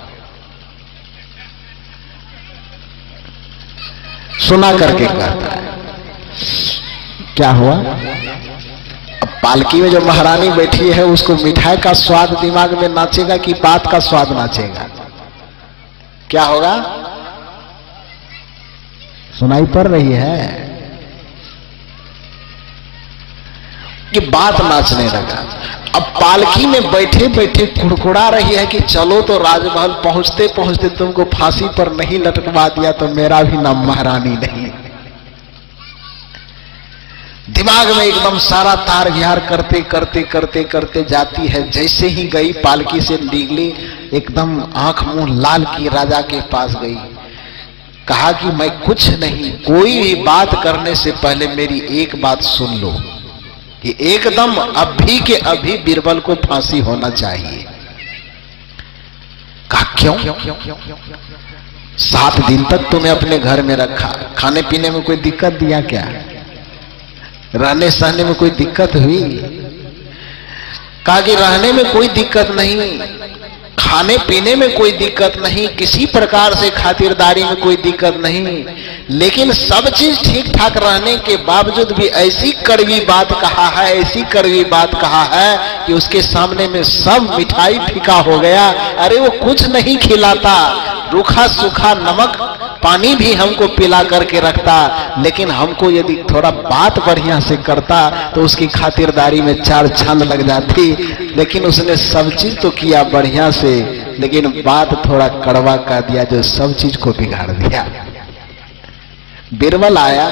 सुना करके कहता है, क्या हुआ? अब पालकी में जो महारानी बैठी है उसको मिठाई का स्वाद दिमाग में नाचेगा कि बात का स्वाद नाचेगा? क्या होगा? सुनाई पड़ रही है कि बात नाचने लगा। अब पालकी में बैठे बैठे कुड़कुड़ा रही है कि चलो तो राजमहल पहुंचते पहुंचते तुमको फांसी पर नहीं लटकवा दिया तो मेरा भी नाम महारानी नहीं। दिमाग में एकदम सारा तार विहार करते करते करते करते जाती है। जैसे ही गई पालकी से निकली, एकदम आंख मुंह लाल की राजा के पास गई। कहा कि मैं कुछ नहीं, कोई भी बात करने से पहले मेरी एक बात सुन लो कि एकदम अभी के अभी बीरबल को फांसी होना चाहिए। कहा क्यों? 7 दिन तक तुम्हें अपने घर में रखा, खाने पीने में कोई दिक्कत दिया क्या? रहने सहने में कोई दिक्कत हुई? कहा कि रहने में कोई दिक्कत नहीं, खाने पीने में कोई दिक्कत नहीं, किसी प्रकार से खातिरदारी में कोई दिक्कत नहीं, लेकिन सब चीज ठीक ठाक रहने के बावजूद भी ऐसी कड़वी बात कहा है, ऐसी कड़वी बात कहा है कि उसके सामने में सब मिठाई फीका हो गया। अरे वो कुछ नहीं खिलाता, रूखा सूखा नमक पानी भी हमको पिला करके रखता, लेकिन हमको यदि थोड़ा बात बढ़िया से करता तो उसकी खातिरदारी में 4 छान लग जाती। लेकिन उसने सब चीज तो किया बढ़िया से, लेकिन बात थोड़ा कड़वा कर दिया जो सब चीज को बिगाड़ दिया। बीरबल आया,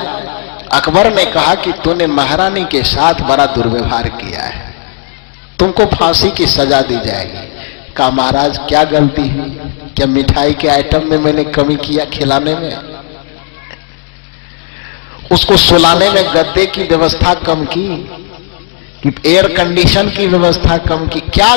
अकबर ने कहा कि तूने महारानी के साथ बड़ा दुर्व्यवहार किया है, तुमको फांसी की सजा दी जाएगी। कहा महाराज क्या गलती है? क्या मिठाई के आइटम में मैंने कमी किया? खिलाने में, उसको सुलाने में गद्दे की व्यवस्था कम की कि एयर कंडीशन की व्यवस्था कम की? क्या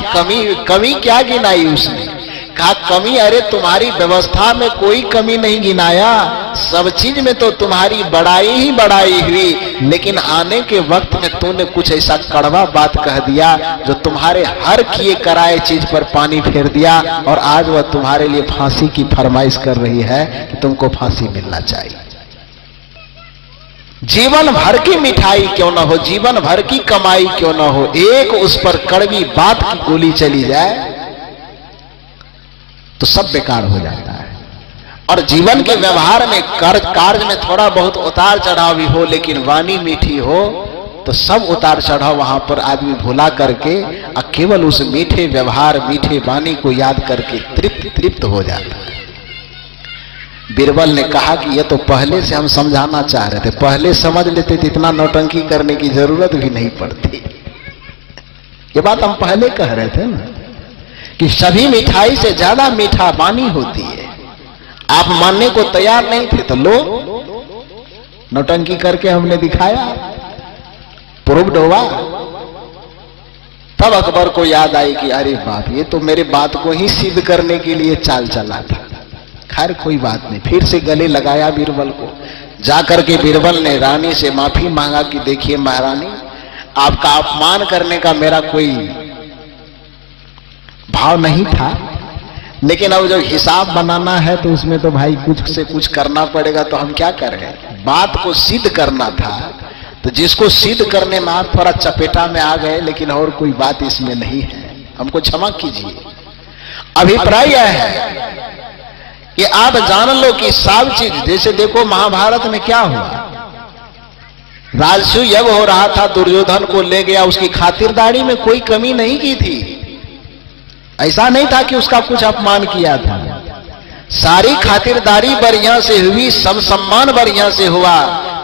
कमी क्या गिनाई उसने? कहा कमी, अरे तुम्हारी व्यवस्था में कोई कमी नहीं गिनाया, सब चीज में तो तुम्हारी बड़ाई ही बड़ाई हुई, लेकिन आने के वक्त में तूने कुछ ऐसा कड़वा बात कह दिया जो तुम्हारे हर किए कराए चीज पर पानी फेर दिया, और आज वह तुम्हारे लिए फांसी की फरमाइश कर रही है कि तुमको फांसी मिलना चाहिए। जीवन भर की मिठाई क्यों ना हो, जीवन भर की कमाई क्यों ना हो, एक उस पर कड़वी बात की गोली चली जाए तो सब बेकार हो जाता है। और जीवन के व्यवहार में कार्य में थोड़ा बहुत उतार चढ़ाव भी हो, लेकिन वाणी मीठी हो तो सब उतार चढ़ाव वहां पर आदमी भुला करके केवल उस मीठे व्यवहार मीठे वाणी को याद करके तृप्त हो जाता है। बीरबल ने कहा कि यह तो पहले से हम समझाना चाह रहे थे, पहले समझ लेते तो इतना नौटंकी करने की जरूरत भी नहीं पड़ती। ये बात हम पहले कह रहे थे ना कि सभी मिठाई से ज्यादा मीठा वाणी होती है। आप मानने को तैयार नहीं थे तो लो, नौटंकी करके हमने दिखाया, प्रूव्ड हुआ। तब अकबर को याद आई कि अरे बाप, ये तो मेरे बात को ही सिद्ध करने के लिए चाल चला था। खैर कोई बात नहीं, फिर से गले लगाया बीरबल को। जाकर के बीरबल ने रानी से माफी मांगा कि देखिए महारानी, आपका अपमान करने का मेरा कोई भाव नहीं था, लेकिन अब जब हिसाब बनाना है तो उसमें तो भाई कुछ से कुछ करना पड़ेगा, तो हम क्या करें? बात को सिद्ध करना था, तो जिसको सिद्ध करने में आप थोड़ा चपेटा में आ गए, लेकिन और कोई बात इसमें नहीं है। हमको क्षमा कीजिए। अभिप्राय यह है कि आप जान लो कि सब चीज, जैसे देखो महाभारत में क्या हुआ, राजसूय यज्ञ हो रहा था, दुर्योधन को ले गया, उसकी खातिरदारी में कोई कमी नहीं की थी। ऐसा नहीं था कि उसका कुछ अपमान किया था, सारी खातिरदारी बढ़िया से हुई, सब सम्मान बढ़िया से हुआ।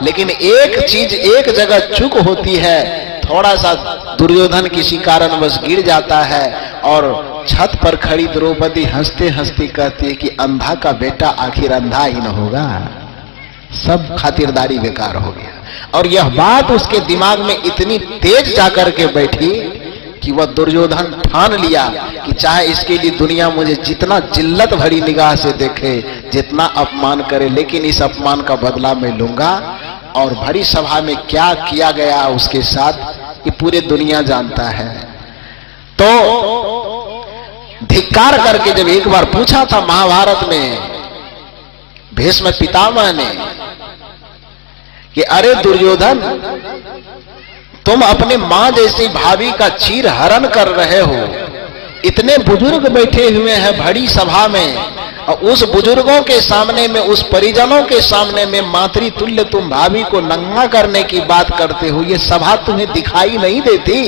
लेकिन एक चीज एक जगह चूक होती है, थोड़ा सा दुर्योधन किसी कारणवश गिर जाता है और छत पर खड़ी द्रौपदी हंसते हंसते कहती है कि अंधा का बेटा आखिर अंधा ही न होगा, सब खातिरदारी बेकार हो गया। और यह बात उसके दिमाग में इतनी तेज जाकर के बैठी कि वह दुर्योधन ठान लिया कि चाहे इसके लिए दुनिया मुझे जितना जिल्लत भरी निगाह से देखे, जितना अपमान करे, लेकिन इस अपमान का बदला मैं लूंगा। और भरी सभा में क्या किया गया उसके साथ ये पूरे दुनिया जानता है। तो धिक्कार करके जब एक बार पूछा था महाभारत में भीष्म पितामह ने कि अरे दुर्योधन, तुम अपने मां जैसी भाभी का चीर हरण कर रहे हो, इतने बुजुर्ग बैठे हुए हैं बड़ी सभा में, और उस बुजुर्गों के सामने में, उस परिजनों के सामने में मातृतुल्य तुम भाभी को नंगा करने की बात करते हो, ये सभा तुम्हें दिखाई नहीं देती?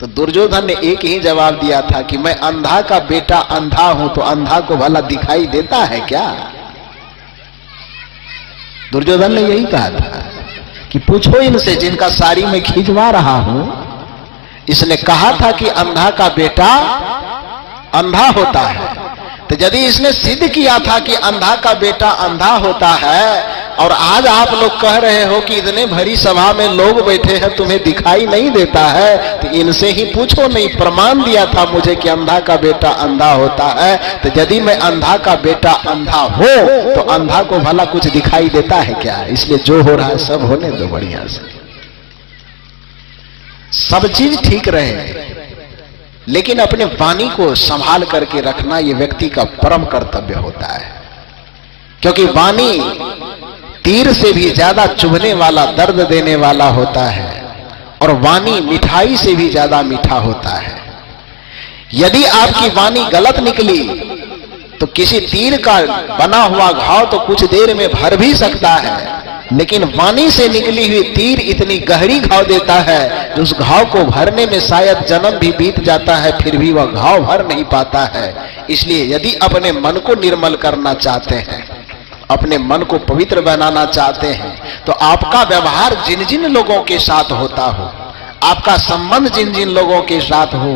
तो दुर्योधन ने एक ही जवाब दिया था कि मैं अंधा का बेटा अंधा हूं, तो अंधा को भला दिखाई देता है क्या? दुर्योधन ने यही कहा था कि पूछो इनसे जिनका साड़ी में खिंचवा रहा हूं। इसने कहा था कि अंधा का बेटा अंधा होता है, तो यदि इसने सिद्ध किया था कि अंधा का बेटा अंधा होता है, और आज आप लोग कह रहे हो कि इतने भरी सभा में लोग बैठे हैं तुम्हें दिखाई नहीं देता है, तो इनसे ही पूछो। नहीं प्रमाण दिया था मुझे कि अंधा का बेटा अंधा होता है, तो यदि मैं अंधा का बेटा अंधा हो तो अंधा को भला कुछ दिखाई देता है क्या? इसलिए जो हो रहा है सब होने दो बढ़िया से, सब चीज ठीक रहे, लेकिन अपने वाणी को संभाल करके रखना ये व्यक्ति का परम कर्तव्य होता है। क्योंकि वाणी तीर से भी ज्यादा चुभने वाला, दर्द देने वाला होता है, और वाणी मिठाई से भी ज्यादा मीठा होता है। यदि आपकी वाणी गलत निकली तो किसी तीर का बना हुआ घाव तो कुछ देर में भर भी सकता है, लेकिन वाणी से निकली हुई तीर इतनी गहरी घाव देता है जो उस घाव को भरने में शायद जन्म भी बीत जाता है, फिर भी वह घाव भर नहीं पाता है। इसलिए यदि अपने मन को निर्मल करना चाहते हैं, अपने मन को पवित्र बनाना चाहते हैं, तो आपका व्यवहार जिन जिन लोगों के साथ होता हो, आपका संबंध जिन जिन लोगों के साथ हो,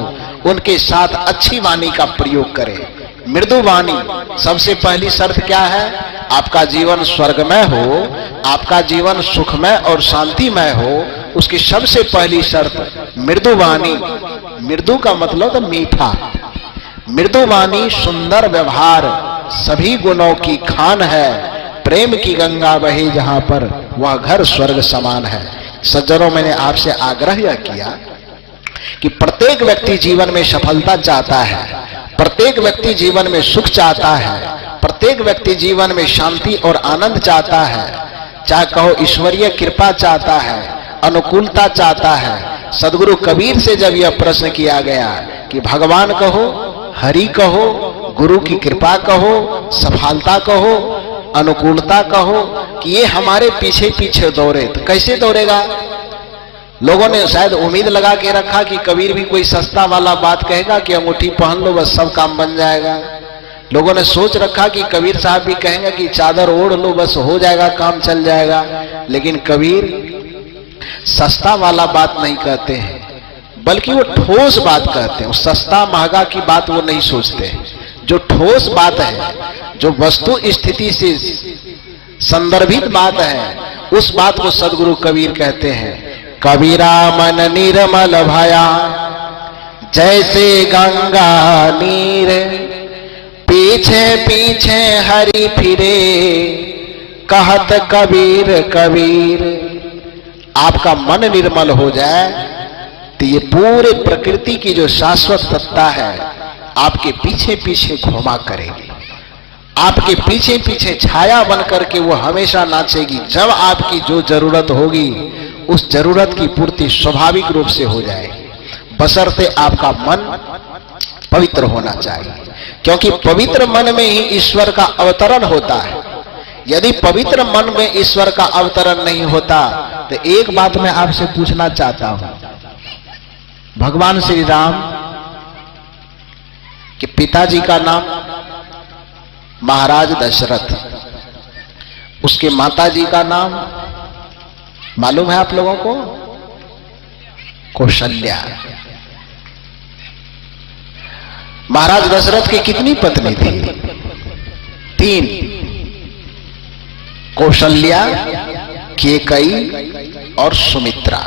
उनके साथ अच्छी वाणी का प्रयोग करें, मृदु वाणी। सबसे पहली शर्त क्या है? आपका जीवन स्वर्गमय हो, आपका जीवन सुखमय और शांतिमय हो, उसकी सबसे पहली शर्त मृदु वाणी। मृदु का मतलब तो मीठा, मृदु वाणी, सुंदर व्यवहार सभी गुणों की खान है। प्रेम की गंगा बहे जहां पर, वह घर स्वर्ग समान है। सज्जनों, मैंने आपसे आग्रह यह किया कि प्रत्येक व्यक्ति जीवन में सफलता चाहता है, प्रत्येक व्यक्ति जीवन में सुख चाहता है, प्रत्येक व्यक्ति जीवन में शांति और आनंद चाहता है, चाहे कहो ईश्वरीय कृपा चाहता है, अनुकूलता चाहता है। सदगुरु कबीर से जब यह प्रश्न किया गया कि भगवान कहो, हरि कहो, गुरु की कृपा कहो, सफलता कहो, अनुकूलता कहो, कि ये हमारे पीछे पीछे दौड़े, तो कैसे दौड़ेगा? लोगों ने शायद उम्मीद लगा के रखा कि कबीर भी कोई सस्ता वाला बात कहेगा कि अंगूठी पहन लो बस सब काम बन जाएगा। लोगों ने सोच रखा कि कबीर साहब भी कहेंगे कि चादर ओढ़ लो बस हो जाएगा, काम चल जाएगा। लेकिन कबीर सस्ता वाला बात नहीं कहते हैं, बल्कि वो ठोस बात कहते हैं। सस्ता महंगा की बात वो नहीं सोचते। जो ठोस बात है, जो वस्तु स्थिति से संदर्भित बात है, उस बात को सदगुरु कबीर कहते हैं। कबीरा मन निर्मल भया जैसे गंगा नीर, पीछे पीछे हरि फिरे कहत कबीर कबीर। आपका मन निर्मल हो जाए तो ये पूरे प्रकृति की जो शाश्वत सत्ता है आपके पीछे पीछे घुमा करेगी, आपके पीछे पीछे छाया बन करके वो हमेशा नाचेगी। जब आपकी जो जरूरत होगी उस जरूरत की पूर्ति स्वाभाविक रूप से हो जाएगी। बशर्ते आपका मन पवित्र होना चाहिए, क्योंकि पवित्र मन में ही ईश्वर का अवतरण होता है। यदि पवित्र मन में ईश्वर का अवतरण नहीं होता तो एक बात मैं आपसे पूछना चाहता हूं, भगवान श्री राम के पिताजी का नाम महाराज दशरथ, उसके माताजी का नाम मालूम है आप लोगों को? कौशल्या। महाराज दशरथ की कितनी पत्नी थी? 3, कौशल्या, केकई और सुमित्रा।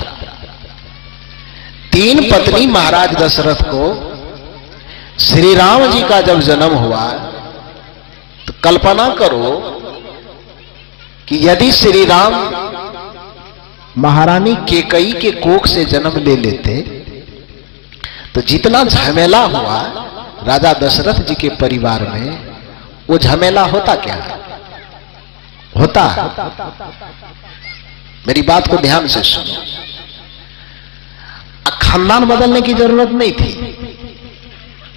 3 पत्नी महाराज दशरथ को श्री राम जी का जब जन्म हुआ तो कल्पना करो कि यदि श्री राम महारानी केकई के कोख से जन्म ले लेते तो जितना झमेला हुआ राजा दशरथ जी के परिवार में, वो झमेला होता क्या? होता? मेरी बात को ध्यान से सुनो। खानदान बदलने की जरूरत नहीं थी,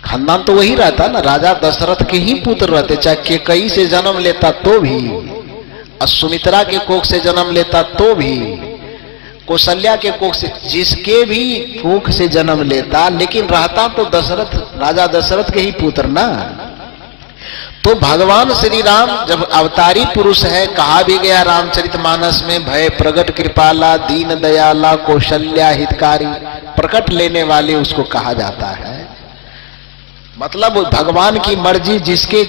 खानदान तो वही रहता ना, राजा दशरथ के ही पुत्र रहते, चाहे केकई से जन्म लेता तो भी, और सुमित्रा के कोख से जन्म लेता तो भी, कौशल्या के कोख से, जिसके भी कोख से जन्म लेता, लेकिन रहता तो दशरथ, राजा दशरथ के ही पुत्र ना। तो भगवान श्री राम जब अवतारी पुरुष है, कहा भी गया रामचरितमानस में, भय प्रगट कृपाला दीन दयाला कौशल्या हितकारी, प्रकट लेने वाले उसको कहा जाता है। मतलब भगवान की मर्जी, जिसके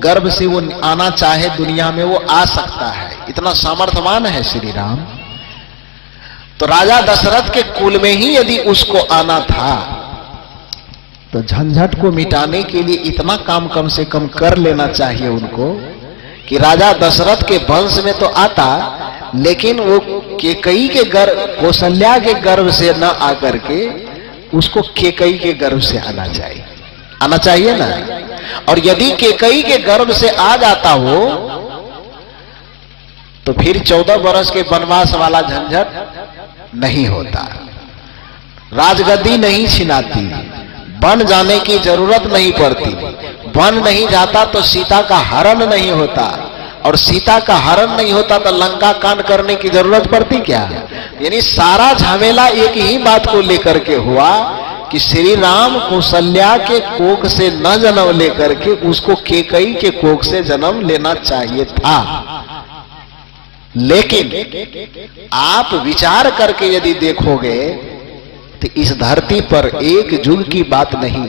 गर्भ से वो आना चाहे दुनिया में वो आ सकता है, इतना सामर्थ्यवान है श्री राम। तो राजा दशरथ के कुल में ही यदि उसको आना था तो झंझट को मिटाने के लिए इतना काम कम से कम कर लेना चाहिए उनको कि राजा दशरथ के वंश में तो आता, लेकिन वो केकई के गर्भ, कौशल्या के गर्भ से न आकर के उसको केकई के गर्भ से आना चाहिए ना। और यदि केकई के गर्भ से आ जाता वो तो फिर 14 वर्ष के वनवास वाला झंझट नहीं होता, राजगद्दी नहीं छिनाती, बन जाने की जरूरत नहीं पड़ती, बन नहीं जाता तो सीता का हरण नहीं होता, और सीता का हरण नहीं होता तो लंका कांड करने की जरूरत पड़ती क्या? यानी सारा झमेला एक ही बात को लेकर के हुआ कि श्री राम कौशल्या के कोख से न जन्म लेकर के उसको केकई के कोख से जन्म लेना चाहिए था। लेकिन आप विचार करके यदि देखोगे तो इस धरती पर एक युग की बात नहीं,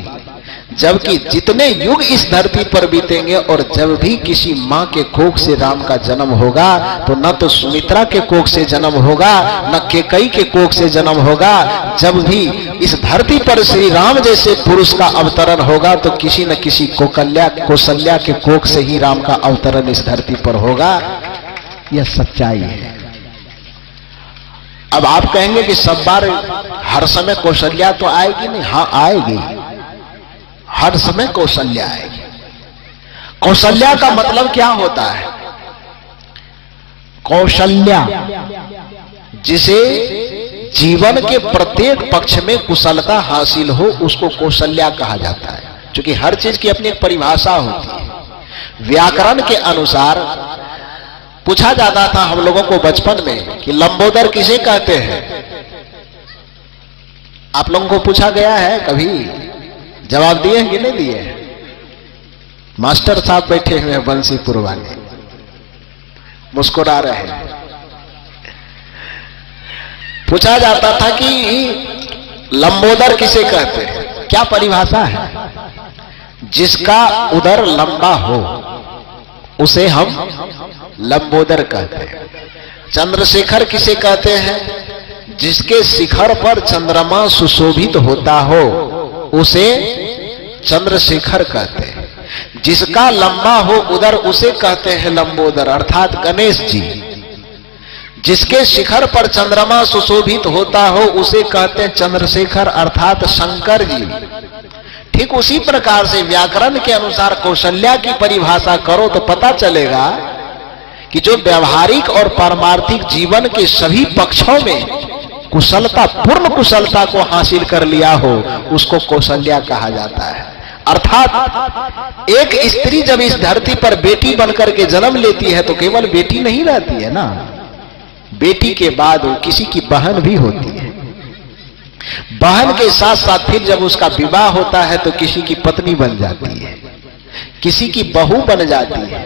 जबकि जितने युग इस धरती पर बीतेंगे और जब भी किसी माँ के कोख से राम का जन्म होगा तो न तो सुमित्रा के कोख से जन्म होगा, न केकई के कोख से जन्म होगा। जब भी इस धरती पर श्री राम जैसे पुरुष का अवतरण होगा तो किसी न किसी कौशल्या के कोख से ही राम का अवतरण इस धरती पर होगा। यह सच्चाई है। अब आप कहेंगे कि सब बार हर समय कौशल्या तो आएगी नहीं। हाँ आएगी, हर समय कौशल्या आएगी। कौशल्या का मतलब क्या होता है? कौशल्या जिसे जीवन के प्रत्येक पक्ष में कुशलता हासिल हो उसको कौशल्या कहा जाता है। क्योंकि हर चीज की अपनी एक परिभाषा होती है। व्याकरण के अनुसार पूछा जाता था हम लोगों को बचपन में कि लंबोदर किसे कहते हैं? आप लोगों को पूछा गया है कभी? जवाब दिए कि नहीं दिए? मास्टर साहब बैठे हुए हैं बंसीपुर वाले, मुस्कुरा रहे हैं। पूछा जाता था कि लंबोदर किसे कहते हैं? क्या परिभाषा है? जिसका उदर लंबा हो उसे हम लंबोदर कहते हैं। चंद्रशेखर किसे कहते हैं? जिसके शिखर पर चंद्रमा सुशोभित होता हो उसे चंद्रशेखर कहते हैं। जिसका लंबा हो उदर उसे कहते हैं लंबोदर, अर्थात गणेश जी। जिसके शिखर पर चंद्रमा सुशोभित होता हो उसे कहते हैं चंद्रशेखर, अर्थात शंकर जी। ठीक उसी प्रकार से व्याकरण के अनुसार कौशल्या की परिभाषा करो तो पता चलेगा कि जो व्यवहारिक और पारमार्थिक जीवन के सभी पक्षों में कुशलता, पूर्ण कुशलता को हासिल कर लिया हो, उसको कौशल्या कहा जाता है। अर्थात एक स्त्री जब इस धरती पर बेटी बनकर के जन्म लेती है तो केवल बेटी नहीं रहती है ना, बेटी के बाद वो किसी की बहन भी होती है। बहन के साथ साथ फिर जब उसका विवाह होता है तो किसी की पत्नी बन जाती है, किसी की बहू बन जाती है,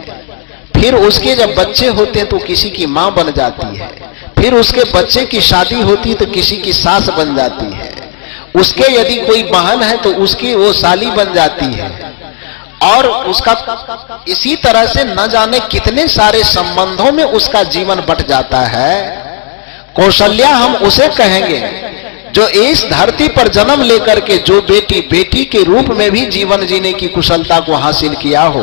फिर उसके जब बच्चे होते हैं तो किसी की मां बन जाती है, फिर उसके बच्चे की शादी होती है तो किसी की सास बन जाती है, उसके यदि कोई बहन है तो उसकी वो साली बन जाती है, और उसका इसी तरह से न जाने कितने सारे संबंधों में उसका जीवन बट जाता है। कौशल्या हम उसे कहेंगे जो इस धरती पर जन्म लेकर के जो बेटी के रूप में भी जीवन जीने की कुशलता को हासिल किया हो,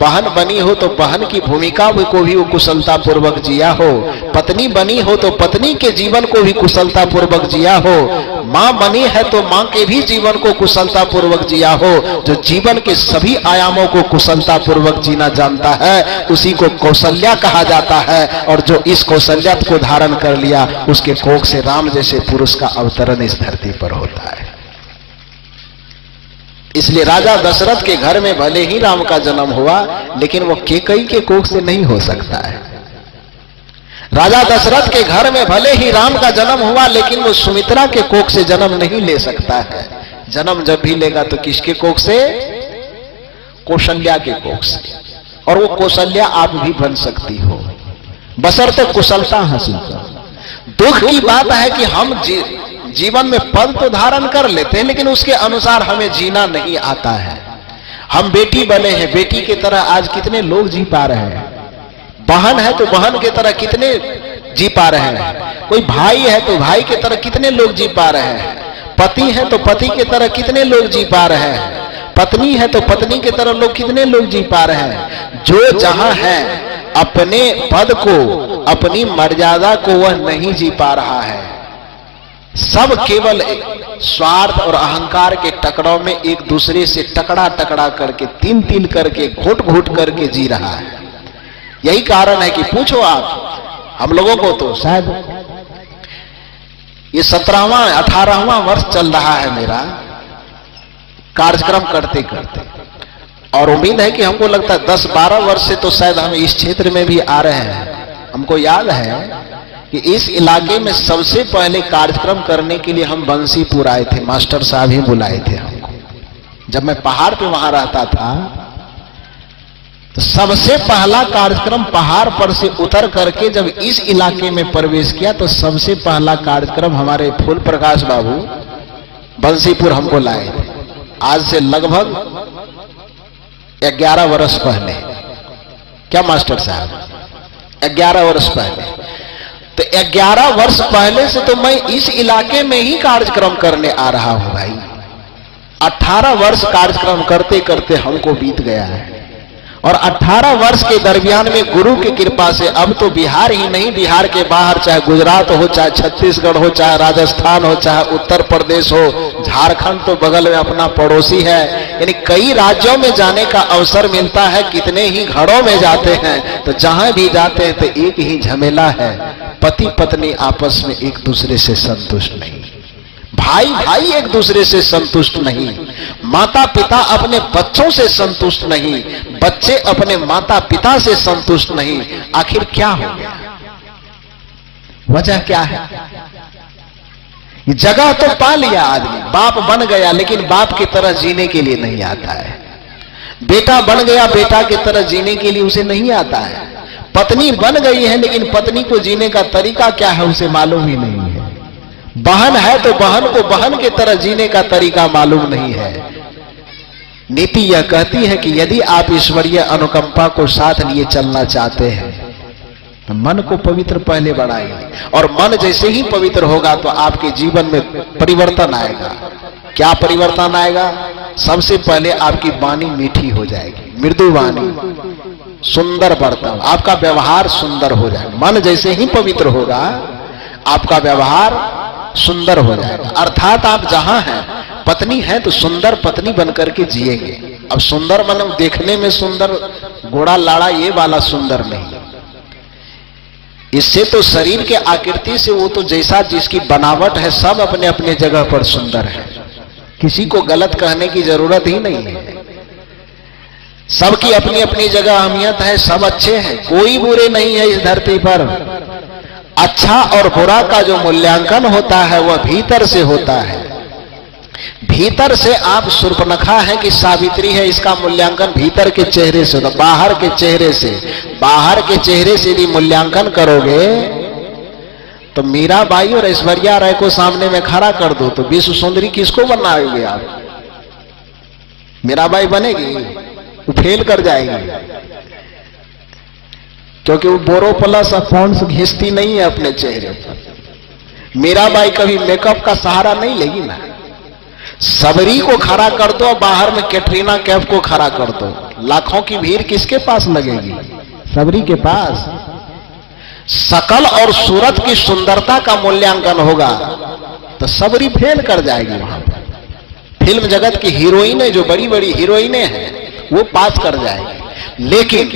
बहन बनी हो तो बहन की भूमिका को भी वो कुशलता पूर्वक जिया हो, पत्नी बनी हो तो पत्नी के जीवन को भी कुशलता पूर्वक जिया हो, मां बनी है तो मां के भी जीवन को कुशलता पूर्वक जिया हो। जो जीवन के सभी आयामों को कुशलता पूर्वक जीना जानता है उसी को कौशल्या कहा जाता है, और जो इस कौशल्या को धारण कर लिया उसके कोख से राम जैसे पुरुष का अवतरण इस धरती पर होता है। इसलिए राजा दशरथ के घर में भले ही राम का जन्म हुआ लेकिन वो कैकेयी के कोख से नहीं हो सकता है। राजा दशरथ के घर में भले ही राम का जन्म हुआ लेकिन वो सुमित्रा के कोख से जन्म नहीं ले सकता है। जन्म जब भी लेगा तो किसके कोख से? कौशल्या के कोख से। और वो कौशल्या आप भी बन सकती हो बशर्ते कुशलता हासिल करो। दुख की बात है कि हम जीवन में पद तो धारण कर लेते हैं लेकिन उसके अनुसार हमें जीना नहीं आता है। हम बेटी बने हैं, बेटी की तरह आज कितने लोग जी पा रहे हैं, बहन है तो बहन की तरह कितने जी पा रहे हैं, कोई भाई है तो भाई की तरह कितने लोग जी पा रहे हैं, पति है तो पति की तरह कितने लोग जी पा रहे हैं, पत्नी है तो पत्नी की तरह लोग कितने लोग जी पा रहे हैं। जो जहां है अपने पद को, अपनी मर्यादा को वह नहीं जी पा रहा है। सब केवल स्वार्थ और अहंकार के टकराव में एक दूसरे से टकरा टकरा करके, तिल तिल करके, घुट घुट करके जी रहा है। यही कारण है कि पूछो आप हम लोगों को तो शायद ये 17वां 18वां वर्ष चल रहा है मेरा कार्यक्रम करते करते, और उम्मीद है कि हमको लगता है 10-12 वर्ष से तो शायद हम इस क्षेत्र में भी आ रहे हैं। हमको याद है कि इस इलाके में सबसे पहले कार्यक्रम करने के लिए हम बंसीपुर आए थे, मास्टर साहब ही बुलाए थे हमको। जब मैं पहाड़ पे वहां रहता था तो सबसे पहला कार्यक्रम पहाड़ पर से उतर करके जब इस इलाके में प्रवेश किया तो सबसे पहला कार्यक्रम हमारे फूल प्रकाश बाबू बंसीपुर हमको लाए थे। आज से लगभग 11 वर्ष पहले। क्या मास्टर साहब? 11 वर्ष पहले। तो 11 वर्ष पहले से तो मैं इस इलाके में ही कार्यक्रम करने आ रहा हूं भाई। 18 वर्ष कार्यक्रम करते करते हमको बीत गया है, और 18 वर्ष के दरमियान में गुरु की कृपा से अब तो बिहार ही नहीं, बिहार के बाहर चाहे गुजरात हो, चाहे छत्तीसगढ़ हो, चाहे राजस्थान हो, चाहे उत्तर प्रदेश हो, झारखंड तो बगल में अपना पड़ोसी है, यानी कई राज्यों में जाने का अवसर मिलता है। कितने ही घरों में जाते हैं तो जहां भी जाते हैं तो एक ही झमेला है, पति पत्नी आपस में एक दूसरे से संतुष्ट नहीं, भाई भाई एक दूसरे से संतुष्ट नहीं, माता पिता अपने बच्चों से संतुष्ट नहीं, बच्चे अपने माता पिता से संतुष्ट नहीं। आखिर क्या हो गया? वजह क्या है? जगह तो पा लिया आदमी, बाप बन गया, लेकिन बाप की तरह जीने के लिए नहीं आता है। बेटा बन गया, बेटा की तरह जीने के लिए उसे नहीं आता है। पत्नी बन गई है लेकिन पत्नी को जीने का तरीका क्या है उसे मालूम ही नहीं है। बहन है तो बहन को बहन की तरह जीने का तरीका मालूम नहीं है। नीति यह कहती है कि यदि आप ईश्वरीय अनुकंपा को साथ लिए चलना चाहते हैं तो मन को पवित्र पहले बढ़ाइए, और मन जैसे ही पवित्र होगा तो आपके जीवन में परिवर्तन आएगा। क्या परिवर्तन आएगा? सबसे पहले आपकी वाणी मीठी हो जाएगी, मृदु वाणी, सुंदर बर्ताव, आपका व्यवहार सुंदर हो जाएगा। मन जैसे ही पवित्र होगा आपका व्यवहार सुंदर हो जाएगा। अर्थात आप जहां हैं, पत्नी है तो सुंदर पत्नी बनकर के जिएंगे। अब सुंदर मतलब देखने में सुंदर, घोड़ा लाड़ा ये वाला सुंदर नहीं, इससे तो शरीर के आकृति से वो तो जैसा जिसकी बनावट है सब अपने अपने जगह पर सुंदर है, किसी को गलत कहने की जरूरत ही नहीं है। सबकी अपनी अपनी जगह अहमियत है, सब अच्छे हैं, कोई बुरे नहीं है इस धरती पर। अच्छा और बुरा का जो मूल्यांकन होता है वह भीतर से होता है। भीतर से आप शूर्पणखा है कि सावित्री है, इसका मूल्यांकन भीतर के चेहरे से होता, बाहर के चेहरे से। बाहर के चेहरे से यदि मूल्यांकन करोगे तो मीराबाई और ऐश्वर्या राय को सामने में खड़ा कर दो तो विश्व सुंदरी किसको बनाओगे आप? मीराबाई बनेगी? वो फेल कर जाएगी, क्योंकि वो बोरो प्लस पॉन्ड्स घिसती नहीं है अपने चेहरे पर। मीराबाई कभी मेकअप का सहारा नहीं लेगी ना। सबरी को खड़ा कर दो, बाहर में कैटरीना कैफ को खड़ा कर दो, लाखों की भीड़ किसके पास लगेगी? सबरी के पास। शकल और सूरत की सुंदरता का मूल्यांकन होगा तो सबरी फेल कर जाएगी वहां पर। फिल्म जगत की हीरोइनें, जो बड़ी बड़ी हीरोइनें हैं, वो पास कर जाएगी। लेकिन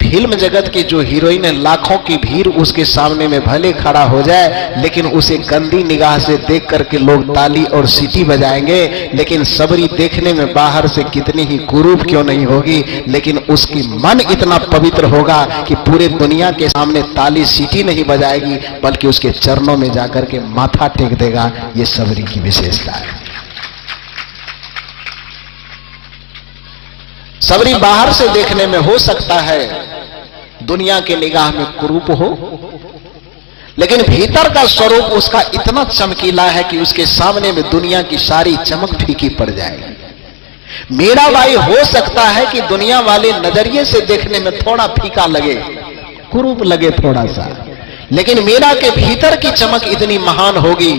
फिल्म जगत की जो हीरोइन है, लाखों की भीड़ उसके सामने में भले खड़ा हो जाए, लेकिन उसे गंदी निगाह से देख करके लोग ताली और सीटी बजाएंगे। लेकिन सबरी देखने में बाहर से कितनी ही कुरूप क्यों नहीं होगी, लेकिन उसकी मन इतना पवित्र होगा कि पूरे दुनिया के सामने ताली सीटी नहीं बजाएगी, बल्कि उसके चरणों में जाकर के माथा टेक देगा। ये सबरी की विशेषता है। सबरी बाहर से देखने में हो सकता है दुनिया के निगाह में कुरूप हो, लेकिन भीतर का स्वरूप उसका इतना चमकीला है कि उसके सामने में दुनिया की सारी चमक फीकी पड़ जाएगी। मीराबाई हो सकता है कि दुनिया वाले नजरिए से देखने में थोड़ा फीका लगे, कुरूप लगे थोड़ा सा, लेकिन मीरा के भीतर की चमक इतनी महान होगी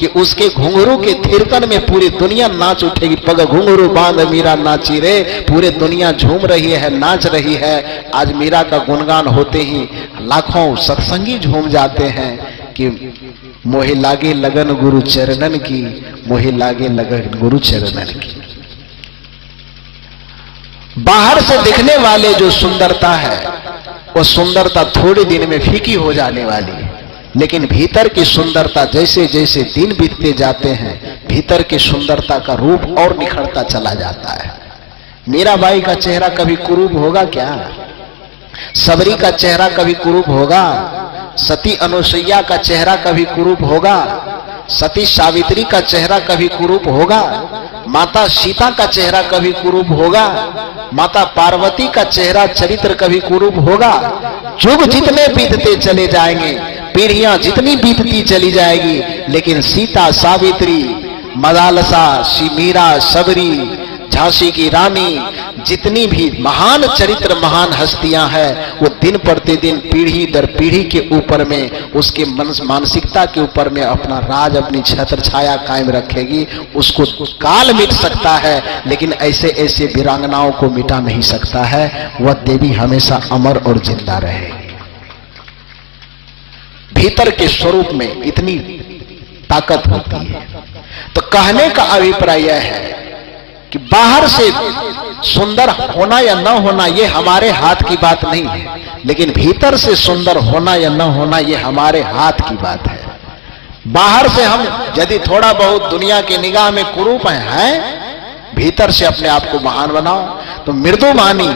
कि उसके घुंघरू के थिरकन में पूरी दुनिया नाच उठेगी। पग घुंघरू बांध मीरा नाची रे, पूरे दुनिया झूम रही है, नाच रही है। आज मीरा का गुणगान होते ही लाखों सत्संगी झूम जाते हैं कि मोहे लागे लगन गुरु चरणन की, मोहे लागे लगन गुरु चरणन की। बाहर से दिखने वाले जो सुंदरता है वो सुंदरता थोड़े दिन में फीकी हो जाने वाली है, लेकिन भीतर की सुंदरता जैसे जैसे दिन बीतते जाते हैं, भीतर की सुंदरता का रूप और निखरता चला जाता है। मीराबाई का चेहरा कभी कुरूप होगा क्या? सबरी का चेहरा कभी कुरूप होगा? सती अनुसुईया का चेहरा कभी कुरूप होगा? सती सावित्री का चेहरा कभी कुरूप होगा? माता सीता का चेहरा कभी कुरूप होगा? माता पार्वती का चेहरा चरित्र कभी कुरूप होगा? युग जितने बीतते चले जाएंगे, पीढ़ियां जितनी बीतती चली जाएगी, लेकिन सीता, सावित्री, मदालसा, मीरा, सबरी, झांसी की रानी, जितनी भी महान चरित्र, महान हस्तियां हैं, वो दिन प्रतिदिन पीढ़ी दर पीढ़ी के ऊपर में, उसके मानसिकता के ऊपर में अपना राज, अपनी छत्र छाया कायम रखेगी। उसको काल मिट सकता है, लेकिन ऐसे ऐसे वीरांगनाओं को मिटा नहीं सकता है। वह देवी हमेशा अमर और जिंदा रहेगी। भीतर के स्वरूप में इतनी ताकत होती है। तो कहने का अभिप्राय यह है कि बाहर से सुंदर होना या न होना ये हमारे हाथ की बात नहीं है, लेकिन भीतर से सुंदर होना या न होना ये हमारे हाथ की बात है। बाहर से हम यदि थोड़ा बहुत दुनिया की निगाह में कुरूप हैं, भीतर से अपने आप को महान बनाओ तो मृदुवाणी,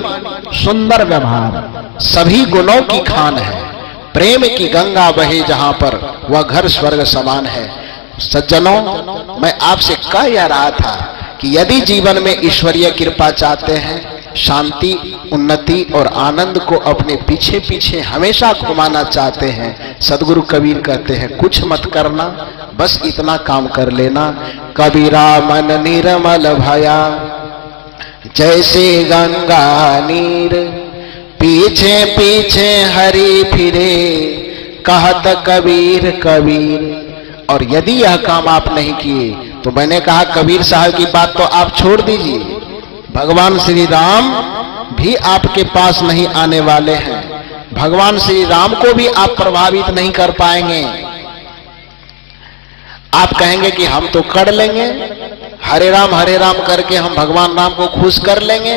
सुंदर व्यवहार सभी गुणों की खान है। प्रेम की गंगा बहे जहां पर, वह घर स्वर्ग समान है। सज्जनों, मैं आपसे कह यह रहा था कि यदि जीवन में ईश्वरीय कृपा चाहते हैं, शांति, उन्नति और आनंद को अपने पीछे पीछे हमेशा घुमाना चाहते हैं, सदगुरु कबीर कहते हैं कुछ मत करना, बस इतना काम कर लेना। कबीरा मन निर्मल भया जैसे गंगा नीर, पीछे पीछे हरि फिरे कहत कबीर कबीर। और यदि यह काम आप नहीं किए तो मैंने कहा कबीर साहब की बात तो आप छोड़ दीजिए, भगवान श्री राम भी आपके पास नहीं आने वाले हैं। भगवान श्री राम को भी आप प्रभावित नहीं कर पाएंगे। आप कहेंगे कि हम तो कर लेंगे, हरे राम करके हम भगवान राम को खुश कर लेंगे।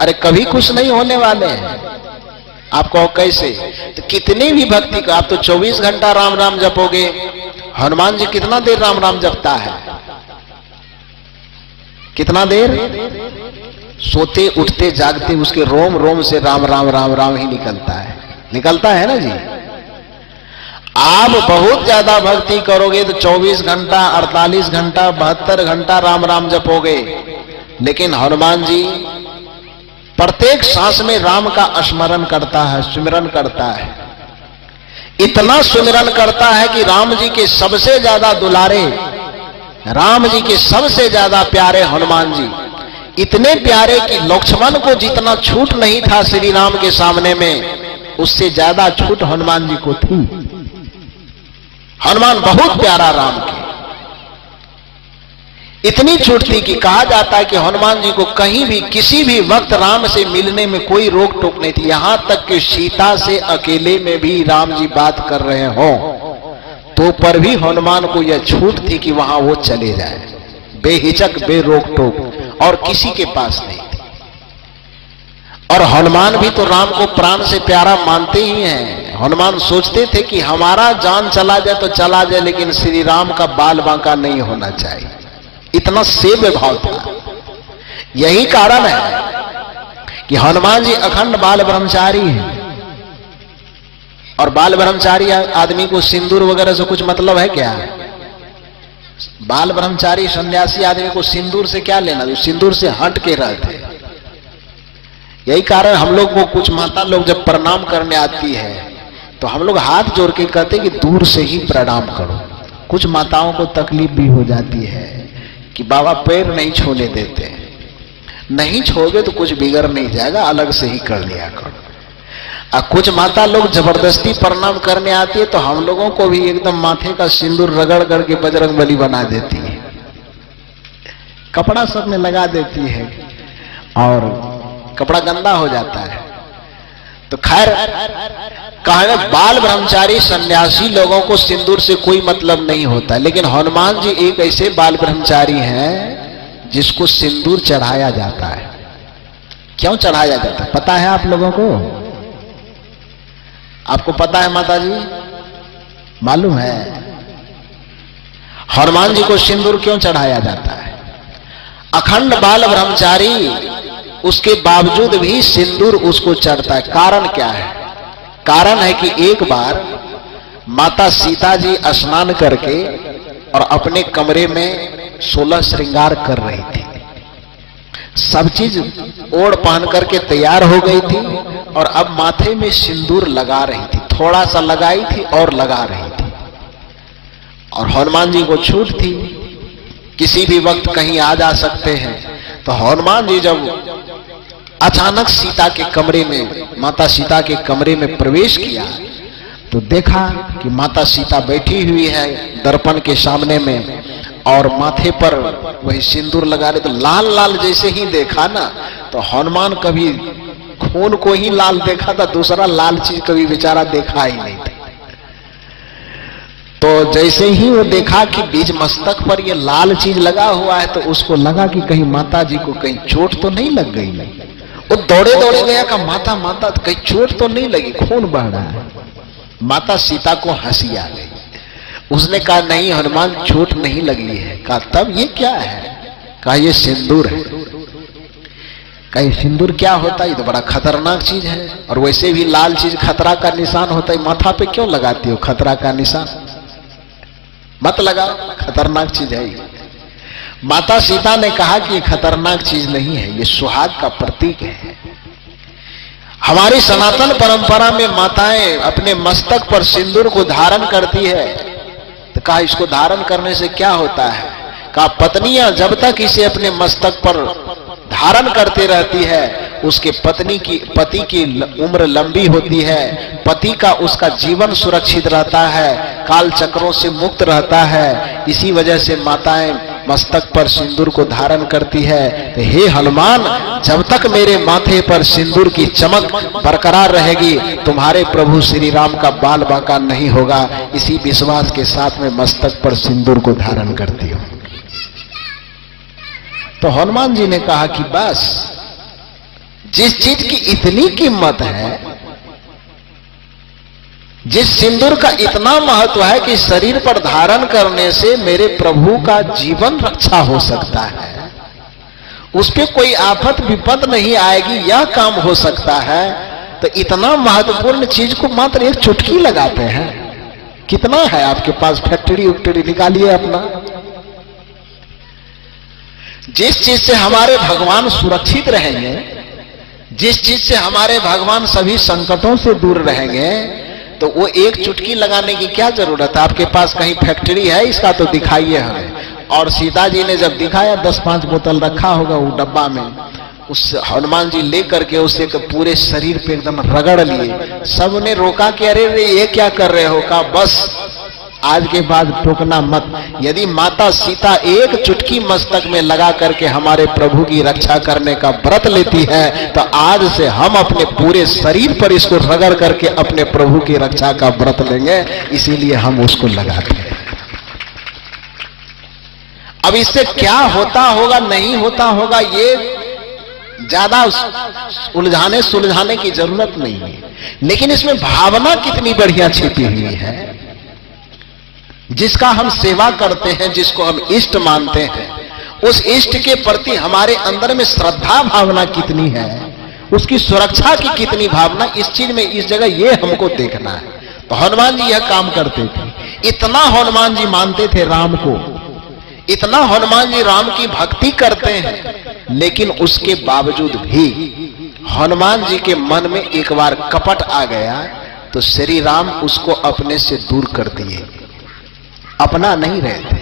अरे कभी खुश नहीं होने वाले हैं। आप कहो कैसे? तो कितनी भी भक्ति का, आप तो 24 घंटा राम राम जपोगे, हनुमान जी कितना देर राम राम जपता है? कितना देर? सोते उठते जागते उसके रोम रोम से राम राम राम राम ही निकलता है ना जी। आप बहुत ज्यादा भक्ति करोगे तो 24 घंटा, 48 घंटा, 72 घंटा राम राम जपोगे, लेकिन हनुमान जी प्रत्येक सांस में राम का स्मरण करता है, सुमिरन करता है। इतना सुमिरन करता है कि राम जी के सबसे ज्यादा दुलारे, राम जी के सबसे ज्यादा प्यारे हनुमान जी, इतने प्यारे कि लक्ष्मण को जितना छूट नहीं था श्री राम के सामने में, उससे ज्यादा छूट हनुमान जी को थी। हनुमान बहुत प्यारा राम के, इतनी छूट थी कि कहा जाता है कि हनुमान जी को कहीं भी किसी भी वक्त राम से मिलने में कोई रोक टोक नहीं थी। यहां तक कि सीता से अकेले में भी राम जी बात कर रहे हो तो पर भी हनुमान को यह छूट थी कि वहां वो चले जाए, बेहिचक, बेरोक टोक, और किसी के पास नहीं थी। और हनुमान भी तो राम को प्राण से प्यारा मानते ही हैं। हनुमान सोचते थे कि हमारा जान चला जाए तो चला जाए, लेकिन श्री राम का बाल बांका नहीं होना चाहिए। इतना सेव्य भाव था। यही कारण है कि हनुमान जी अखंड बाल ब्रह्मचारी हैं। और बाल ब्रह्मचारी आदमी को सिंदूर वगैरह से कुछ मतलब है क्या? बाल ब्रह्मचारी सन्यासी आदमी को सिंदूर से क्या लेना? जो सिंदूर से हट के रहते। यही कारण हम लोग को कुछ माता लोग जब प्रणाम करने आती है तो हम लोग हाथ जोड़ के कहते कि दूर से ही प्रणाम करो। कुछ माताओं को तकलीफ भी हो जाती है कि बाबा पैर नहीं छूने देते। नहीं छोगे तो कुछ बिगड़ नहीं जाएगा, अलग से ही कर लिया करो। कुछ माता लोग जबरदस्ती प्रणाम करने आती है तो हम लोगों को भी एकदम माथे का सिंदूर रगड़ करके बजरंगबली बना देती है, कपड़ा सब में लगा देती है और कपड़ा गंदा हो जाता है। तो खैर कहा बाल ब्रह्मचारी सन्यासी लोगों को सिंदूर से कोई मतलब नहीं होता, लेकिन हनुमान जी एक ऐसे बाल ब्रह्मचारी हैं जिसको सिंदूर चढ़ाया जाता है। क्यों चढ़ाया जाता है पता है आप लोगों को? आपको पता है माता जी? मालूम है हनुमान जी को सिंदूर क्यों चढ़ाया जाता है? अखंड बाल ब्रह्मचारी, उसके बावजूद भी सिंदूर उसको चढ़ता है। कारण क्या है? कारण है कि एक बार माता सीता जी स्नान करके और अपने कमरे में 16 श्रृंगार कर रही थी। सब चीज ओढ़ पहन करके तैयार हो गई थी और अब माथे में सिंदूर लगा रही थी। थोड़ा सा लगाई थी और लगा रही थी। और हनुमान जी को छूट थी, किसी भी वक्त कहीं आ जा सकते हैं। तो हनुमान जी जब अचानक सीता के कमरे में, माता सीता के कमरे में प्रवेश किया तो देखा कि माता सीता बैठी हुई है दर्पण के सामने में और माथे पर वही सिंदूर लगा रहे। तो लाल लाल जैसे ही देखा ना, तो हनुमान कभी खून को ही लाल देखा था, दूसरा लाल चीज कभी बेचारा देखा ही नहीं था। तो जैसे ही वो देखा कि बीज मस्तक पर ये लाल चीज लगा हुआ है तो उसको लगा कि कहीं माता जी को कहीं चोट तो नहीं लग गई। वो दौड़े दौड़े गया कि माता माता कहीं चोट तो नहीं लगी, खून बह रहा है। माता सीता को हंसी आ गई। उसने कहा नहीं हनुमान चोट नहीं लगी है। कहा तब ये क्या है? कहा ये सिंदूर है। कहा ये सिंदूर क्या होता है? ये तो बड़ा खतरनाक चीज है, और वैसे भी लाल चीज खतरा का निशान होता है, माथा पे क्यों लगाती हो खतरा का निशान? मत लगाओ, खतरनाक चीज है ये। माता सीता ने कहा कि ये खतरनाक चीज नहीं है, ये सुहाग का प्रतीक है। हमारी सनातन परंपरा में माताएं अपने मस्तक पर सिंदूर को धारण करती है। तो कहा इसको धारण करने से क्या होता है? कहा पत्नियां जब तक इसे अपने मस्तक पर धारण करते रहती है उसके पति की उम्र लंबी होती है, पति का उसका जीवन सुरक्षित रहता है, काल चक्रों से मुक्त रहता है। इसी वजह से माताएं मस्तक पर सिंदूर को धारण करती है। तो हे हनुमान, जब तक मेरे माथे पर सिंदूर की चमक बरकरार रहेगी तुम्हारे प्रभु श्री राम का बाल बांका नहीं होगा। इसी विश्वास के साथ में मस्तक पर सिंदूर को धारण करती हूं। तो हनुमान जी ने कहा कि बस जिस चीज की इतनी कीमत है जिस सिंदूर का इतना महत्व है कि शरीर पर धारण करने से मेरे प्रभु का जीवन रक्षा हो सकता है, उस पे कोई आफत विपद नहीं आएगी, यह काम हो सकता है, तो इतना महत्वपूर्ण चीज को मात्र एक चुटकी लगाते हैं। कितना है आपके पास फैक्ट्री उक्टरी, निकालिए अपना। जिस चीज से हमारे भगवान सुरक्षित रहेंगे, जिस चीज से हमारे भगवान सभी संकटों से दूर रहेंगे, तो वो एक चुटकी लगाने की क्या जरूरत है? आपके पास कहीं फैक्ट्री है इसका तो दिखाइए हमें। और सीता जी ने जब दिखाया 10-5 बोतल रखा होगा वो डब्बा में, उस हनुमान जी लेकर के उसे पूरे शरीर पे एकदम रगड़ लिए। सबने रोका कि अरे रे ये क्या कर रहे हो? का बस आज के बाद टोकना मत। यदि माता सीता एक चुटकी मस्तक में लगा करके हमारे प्रभु की रक्षा करने का व्रत लेती है, तो आज से हम अपने पूरे शरीर पर इसको रगड़ करके अपने प्रभु की रक्षा का व्रत लेंगे, इसीलिए हम उसको लगाते हैं। अब इससे क्या होता होगा नहीं होता होगा ये ज्यादा उलझाने सुलझाने की जरूरत नहीं है, लेकिन इसमें भावना कितनी बढ़िया छिपी हुई है। जिसका हम सेवा करते हैं, जिसको हम इष्ट मानते हैं, उस इष्ट के प्रति हमारे अंदर में श्रद्धा भावना कितनी है, उसकी सुरक्षा की कितनी भावना, इस चीज में इस जगह ये हमको देखना है। तो हनुमान जी यह काम करते थे। इतना हनुमान जी मानते थे राम को, इतना हनुमान जी राम की भक्ति करते हैं, लेकिन उसके बावजूद भी हनुमान जी के मन में एक बार कपट आ गया, तो श्री राम उसको अपने से दूर कर दिए, अपना नहीं रहे थे।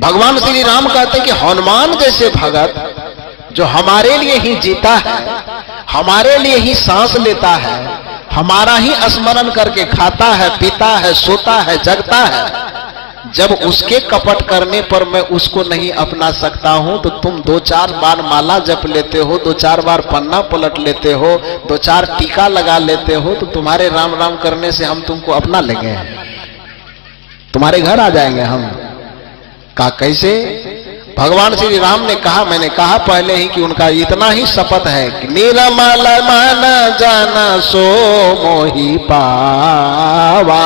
भगवान श्री राम कहते कि हनुमान जैसे भगत जो हमारे लिए ही जीता है, हमारे लिए ही सांस लेता है, हमारा ही स्मरण करके खाता है, पीता है, सोता है, जगता है, जब उसके कपट करने पर मैं उसको नहीं अपना सकता हूं, तो तुम 2-4 बार माला जप लेते हो, 2-4 बार पन्ना पलट लेते हो, 2-4 टीका लगा लेते हो, तो तुम्हारे राम राम करने से हम तुमको अपना लेंगे, तुम्हारे घर आ जाएंगे हम। कहा कैसे? भगवान श्री राम ने कहा, मैंने कहा पहले ही कि उनका इतना ही शपथ है कि निर्मल मन जाना सो मोहि पावा,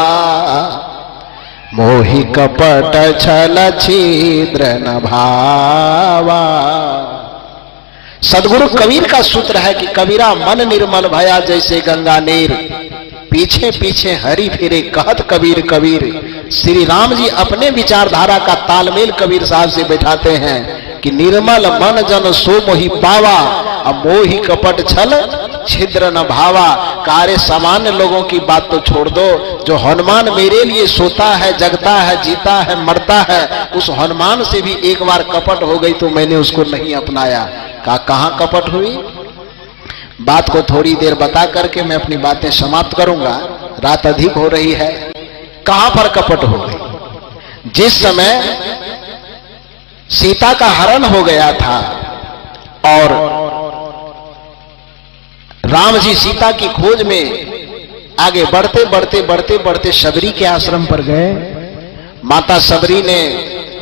मोहि कपट छल छिद्र न भावा। सदगुरु कबीर का सूत्र है कि कबीरा मन निर्मल भया जैसे गंगा नीर, पीछे पीछे हरि फिरे कहत कबीर कबीर। श्री राम जी अपने विचारधारा का तालमेल कबीर साहब से बैठाते हैं कि निर्मल मन जन सो मोहि पावा, अब मोहि कपट छल छिद्र न भावा। कार्य सामान्य लोगों की बात तो छोड़ दो, जो हनुमान मेरे लिए सोता है, जगता है, जीता है, मरता है, उस हनुमान से भी एक बार कपट हो गई तो मैंने उसको नहीं अपनाया। कहाँ कपट हुई? बात को थोड़ी देर बता करके मैं अपनी बातें समाप्त करूंगा, रात अधिक हो रही है। कहां पर कपट हो गई? जिस समय सीता का हरण हो गया था और राम जी सीता की खोज में आगे बढ़ते बढ़ते बढ़ते बढ़ते शबरी के आश्रम पर गए। माता शबरी ने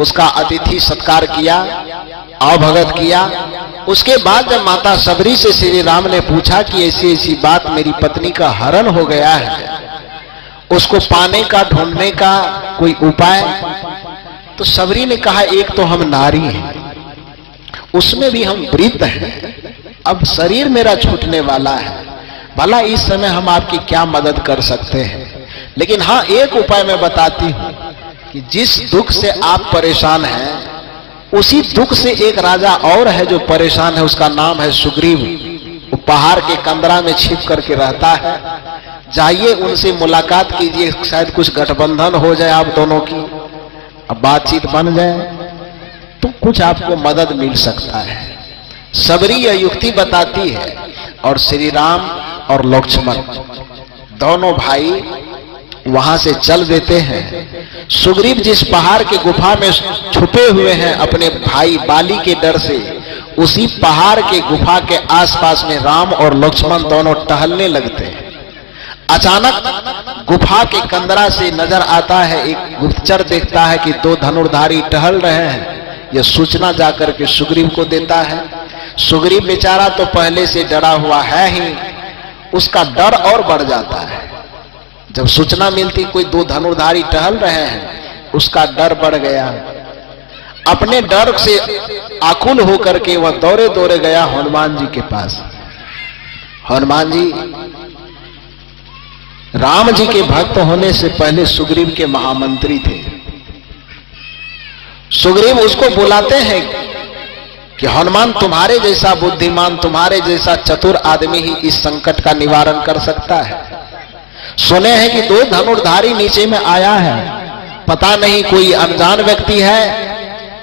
उसका अतिथि सत्कार किया, अवभगत किया। उसके बाद जब माता शबरी से श्री राम ने पूछा कि ऐसी ऐसी बात, मेरी पत्नी का हरण हो गया है, उसको पाने का, ढूंढने का कोई उपाय? तो शबरी ने कहा, एक तो हम नारी हैं, उसमें भी हम वृद्ध हैं, अब शरीर मेरा छूटने वाला है, भला इस समय हम आपकी क्या मदद कर सकते हैं? लेकिन हाँ, एक उपाय मैं बताती हूं कि जिस दुख से आप परेशान हैं, उसी दुख से एक राजा और है जो परेशान है, उसका नाम है सुग्रीव। वो पहाड़ के कंदरा में छिप करके रहता है, जाइए उनसे मुलाकात कीजिए, शायद कुछ गठबंधन हो जाए आप दोनों की, अब बातचीत बन जाए तो कुछ आपको मदद मिल सकता है। शबरी यह युक्ति बताती है और श्री राम और लक्ष्मण दोनों भाई वहां से चल देते हैं। सुग्रीव जिस पहाड़ के गुफा में छुपे हुए हैं अपने भाई बाली के डर से, उसी पहाड़ के गुफा के आसपास में राम और लक्ष्मण दोनों टहलने लगते हैं। अचानक गुफा के कंदरा से नजर आता है, एक गुप्तचर देखता है कि 2 धनुर्धारी टहल रहे हैं। यह सूचना जाकर के सुग्रीव को देता है। सुग्रीव बेचारा तो पहले से डरा हुआ है ही, उसका डर और बढ़ जाता है। जब सूचना मिलती कोई दो धनुर्धारी टहल रहे हैं, उसका डर बढ़ गया। अपने डर से आकुल होकर के वह दौड़े दौड़े गया हनुमान जी के पास। हनुमान जी राम जी के भक्त होने से पहले सुग्रीव के महामंत्री थे। सुग्रीव उसको बुलाते हैं कि हनुमान, तुम्हारे जैसा बुद्धिमान, तुम्हारे जैसा चतुर आदमी ही इस संकट का निवारण कर सकता है। सुने हैं कि दो धनुर्धारी नीचे में आया है, पता नहीं कोई अनजान व्यक्ति है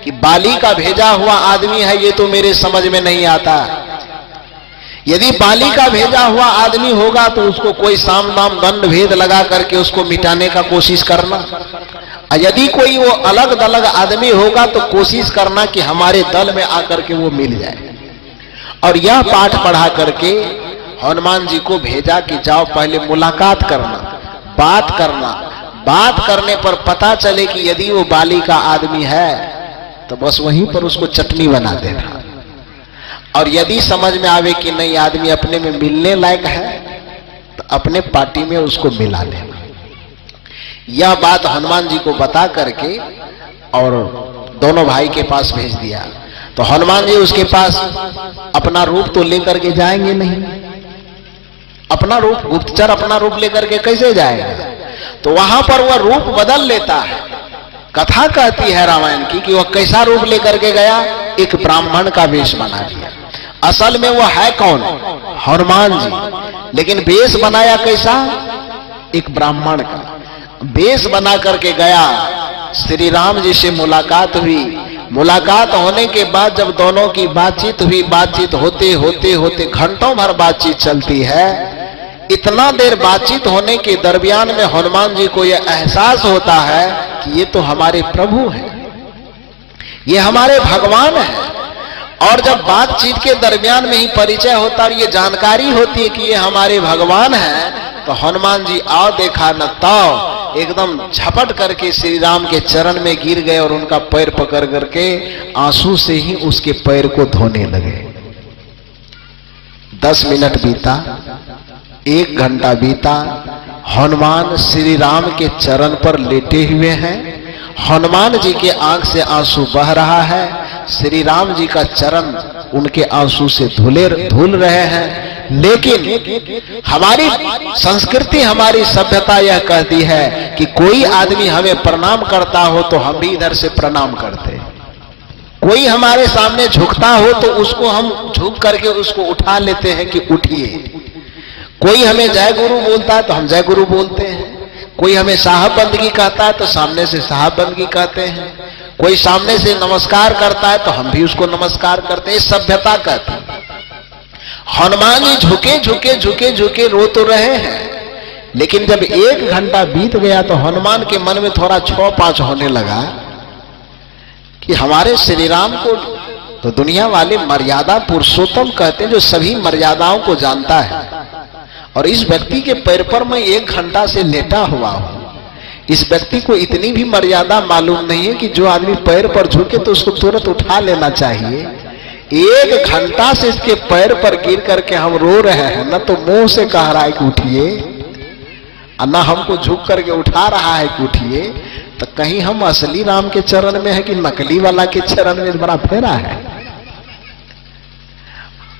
कि बाली का भेजा हुआ आदमी है, ये तो मेरे समझ में नहीं आता। यदि बाली का भेजा हुआ आदमी होगा तो उसको कोई साम दाम दंड भेद लगा करके उसको मिटाने का कोशिश करना, और यदि कोई वो अलग दलग आदमी होगा तो कोशिश करना कि हमारे दल में आकर के वो मिल जाए। और यह पाठ पढ़ा करके हनुमान जी को भेजा कि जाओ पहले मुलाकात करना, बात करना, बात करने पर पता चले कि यदि वो बाली का आदमी है तो बस वहीं पर उसको चटनी बना देना, और यदि समझ में आवे कि नहीं आदमी अपने में मिलने लायक है तो अपने पार्टी में उसको मिला लेना। यह बात हनुमान जी को बता करके और दोनों भाई के पास भेज दिया। तो हनुमान जी उसके पास अपना रूप तो लेकर के जाएंगे नहीं, अपना रूप गुप्तचर अपना रूप लेकर के कैसे जाएगा? तो वहां पर वह रूप बदल लेता है। कथा कहती है रामायण की कि वह कैसा रूप लेकर के गया, एक ब्राह्मण का वेश बना लिया। असल में वो है कौन? हनुमान जी, लेकिन वेश बनाया कैसा? एक ब्राह्मण का वेश बना करके गया। श्री राम जी से मुलाकात हुई। मुलाकात होने के बाद जब दोनों की बातचीत हुई, बातचीत होते होते होते घंटों भर बातचीत चलती है। इतना देर बातचीत होने के दरमियान में हनुमान जी को यह एहसास होता है कि ये तो हमारे प्रभु हैं, ये हमारे भगवान हैं। और जब बातचीत के दरमियान में ही परिचय होता और ये जानकारी होती है कि ये हमारे भगवान हैं, तो हनुमान जी आओ देखा न ताओ एकदम झपट करके श्री राम के चरण में गिर गए और उनका पैर पकड़ करके आंसू से ही उसके पैर को धोने लगे। 10 मिनट बीता, 1 घंटा बीता, हनुमान श्री राम के चरण पर लेटे हुए हैं। हनुमान जी के आंख से आंसू बह रहा है, श्री राम जी का चरण उनके आंसू से धुल रहे हैं। लेकिन हमारी संस्कृति, हमारी सभ्यता यह कहती है कि कोई आदमी हमें प्रणाम करता हो तो हम भी इधर से प्रणाम करते, कोई हमारे सामने झुकता हो तो उसको हम झुक करके उसको उठा लेते हैं कि उठिए। कोई हमें जय गुरु बोलता है तो हम जय गुरु बोलते हैं, कोई हमें साहब बंदगी कहता है तो सामने से साहब बंदगी कहते हैं, कोई सामने से नमस्कार करता है तो हम भी उसको नमस्कार करते हैं। सभ्यता कहती है। हनुमान जी झुके झुके झुके झुके रो तो रहे हैं, लेकिन जब 1 घंटा बीत गया तो हनुमान के मन में थोड़ा 6-5 होने लगा कि हमारे श्री राम को तो दुनिया वाले मर्यादा पुरुषोत्तम कहते हैं, जो सभी मर्यादाओं को जानता है। और इस व्यक्ति के पैर पर मैं 1 घंटा से लेटा हुआ हूं। इस व्यक्ति को इतनी भी मर्यादा मालूम नहीं है कि जो आदमी पैर पर झुके तो उसको तुरंत उठा लेना चाहिए। 1 घंटा से इसके पैर पर गिर करके हम रो रहे हैं, न तो मुंह से कह रहा है कि उठिए, और न हमको झुक करके उठा रहा है कि उठिए। तो कहीं हम असली राम के चरण में है कि नकली वाला के चरण में बड़ा फेरा है।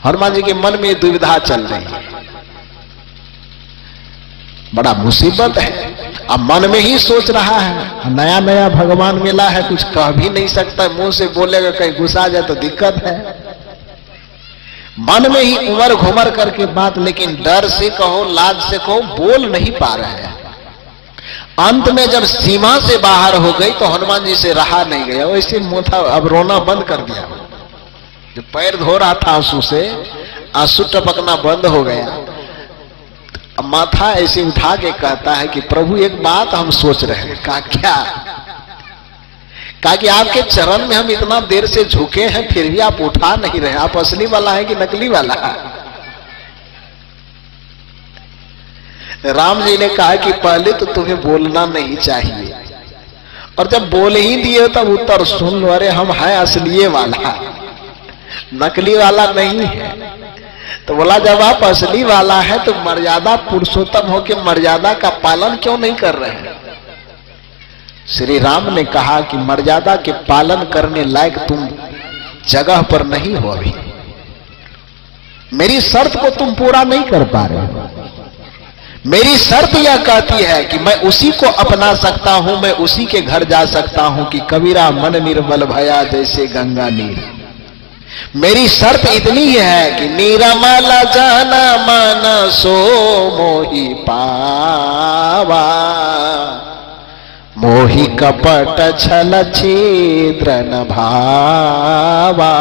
हनुमान जी के मन में दुविधा चल रही है, बड़ा मुसीबत है। अब मन में ही सोच रहा है, नया नया भगवान मिला है, कुछ कह भी नहीं सकता, मुंह से बोलेगा कहीं गुस्सा जाए तो दिक्कत है। मन में ही उमर घुमर करके बात, लेकिन डर से कहो लाज से कहो बोल नहीं पा रहे हैं। अंत में जब सीमा से बाहर हो गई तो हनुमान जी से रहा नहीं गया, वैसे मोथा अब रोना बंद कर दिया। जो पैर धो रहा था आंसू से, आंसू टपकना बंद हो गया। अब माथा ऐसे उठा के कहता है कि प्रभु एक बात हम सोच रहे हैं। कहा क्या? कहा कि आपके चरण में हम इतना देर से झुके हैं फिर भी आप उठा नहीं रहे, आप असली वाला है कि नकली वाला है? राम जी ने कहा कि पहले तो तुम्हें बोलना नहीं चाहिए, और जब बोल ही दिए तब उत्तर सुन लो, अरे हम हैं असलिए वाला, नकली वाला नहीं है। तो बोला जब आप असली वाला है तो मर्यादा पुरुषोत्तम हो के मर्यादा का पालन क्यों नहीं कर रहे हैं? श्री राम ने कहा कि मर्यादा के पालन करने लायक तुम जगह पर नहीं हो अभी, मेरी शर्त को तुम पूरा नहीं कर पा रहे हो। मेरी शर्त यह कहती है कि मैं उसी को अपना सकता हूं, मैं उसी के घर जा सकता हूं कि कबीरा मन निर्मल भया जैसे गंगा नीर। मेरी शर्त इतनी है कि निरमल जाना मन सो मोहि पावा, मोहि कपट छल छिद्र न भावा।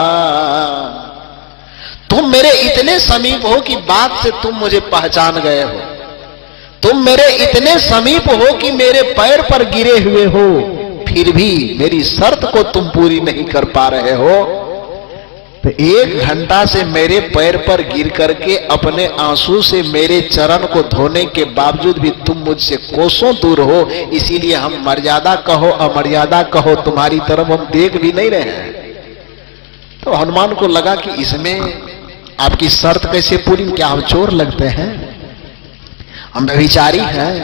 तुम मेरे इतने समीप हो कि बात से तुम मुझे पहचान गए हो, तुम मेरे इतने समीप हो कि मेरे पैर पर गिरे हुए हो, फिर भी मेरी शर्त को तुम पूरी नहीं कर पा रहे हो। तो 1 घंटा से मेरे पैर पर गिर करके अपने आंसू से मेरे चरण को धोने के बावजूद भी तुम मुझसे कोसों दूर हो, इसीलिए हम मर्यादा कहो अमर्यादा कहो तुम्हारी तरफ हम देख भी नहीं रहे हैं। तो हनुमान को लगा कि इसमें आपकी शर्त कैसे पूरी, क्या हम चोर लगते हैं, हम व्यभिचारी हैं,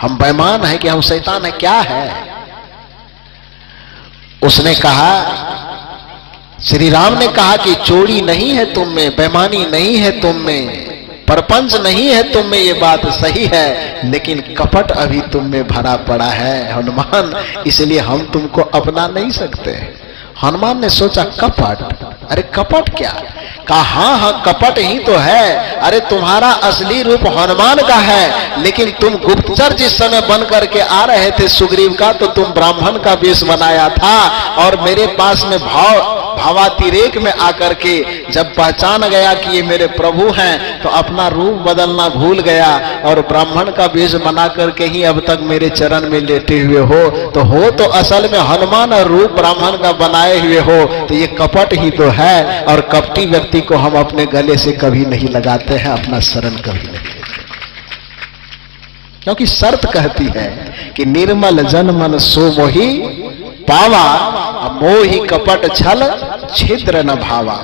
हम बेईमान हैं कि हम शैतान हैं, क्या है? उसने कहा, श्री राम ने कहा कि चोरी नहीं है तुम में, बेईमानी नहीं है तुम में, परपंच नहीं है तुम में, ये बात सही है, लेकिन कपट अभी तुम में भरा पड़ा है हनुमान, इसलिए हम तुमको अपना नहीं सकते। हनुमान ने सोचा कपट, अरे कपट क्या? कहा हाँ हाँ कपट ही तो है। अरे तुम्हारा असली रूप हनुमान का है, लेकिन तुम गुप्तचर जिस समय बन करके आ रहे थे सुग्रीव का, तो तुम ब्राह्मण का वेश बनाया था और मेरे पास में भावातिरेक में आकर के जब पहचान गया कि ये मेरे प्रभु हैं तो अपना रूप बदलना भूल गया और ब्राह्मण का वेश बना करके ही अब तक मेरे चरण में लेटे हुए हो तो असल में हनुमान और रूप ब्राह्मण का बनाए हुए हो, तो ये कपट ही तो है। और कपटी व्यक्ति को हम अपने गले से कभी नहीं लगाते हैं, अपना शरण कभी नहीं, क्योंकि शर्त कहती है कि निर्मल जन मन सो मोहि पावा, मोहि कपट छल छिद्र न भावा।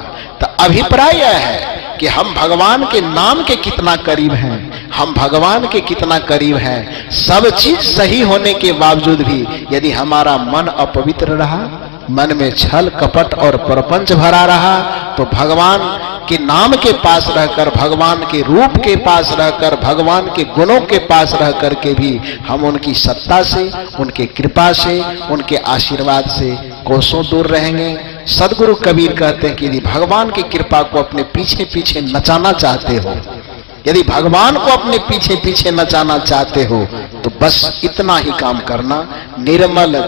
तो अभिप्राय यह है कि हम भगवान के नाम के कितना करीब हैं, हम भगवान के कितना करीब हैं। सब चीज सही होने के बावजूद भी यदि हमारा मन अपवित्र रहा, मन में छल कपट और प्रपंच भरा रहा, तो भगवान के नाम के पास रहकर, भगवान के रूप के पास रहकर, भगवान के गुणों के पास रह करके भी हम उनकी सत्ता से, उनके कृपा से, उनके आशीर्वाद से कोसों दूर रहेंगे। सदगुरु कबीर कहते हैं कि यदि भगवान की कृपा को अपने पीछे पीछे नचाना चाहते हो, यदि भगवान को अपने पीछे पीछे नचाना चाहते हो, तो बस इतना ही काम करना, निर्मल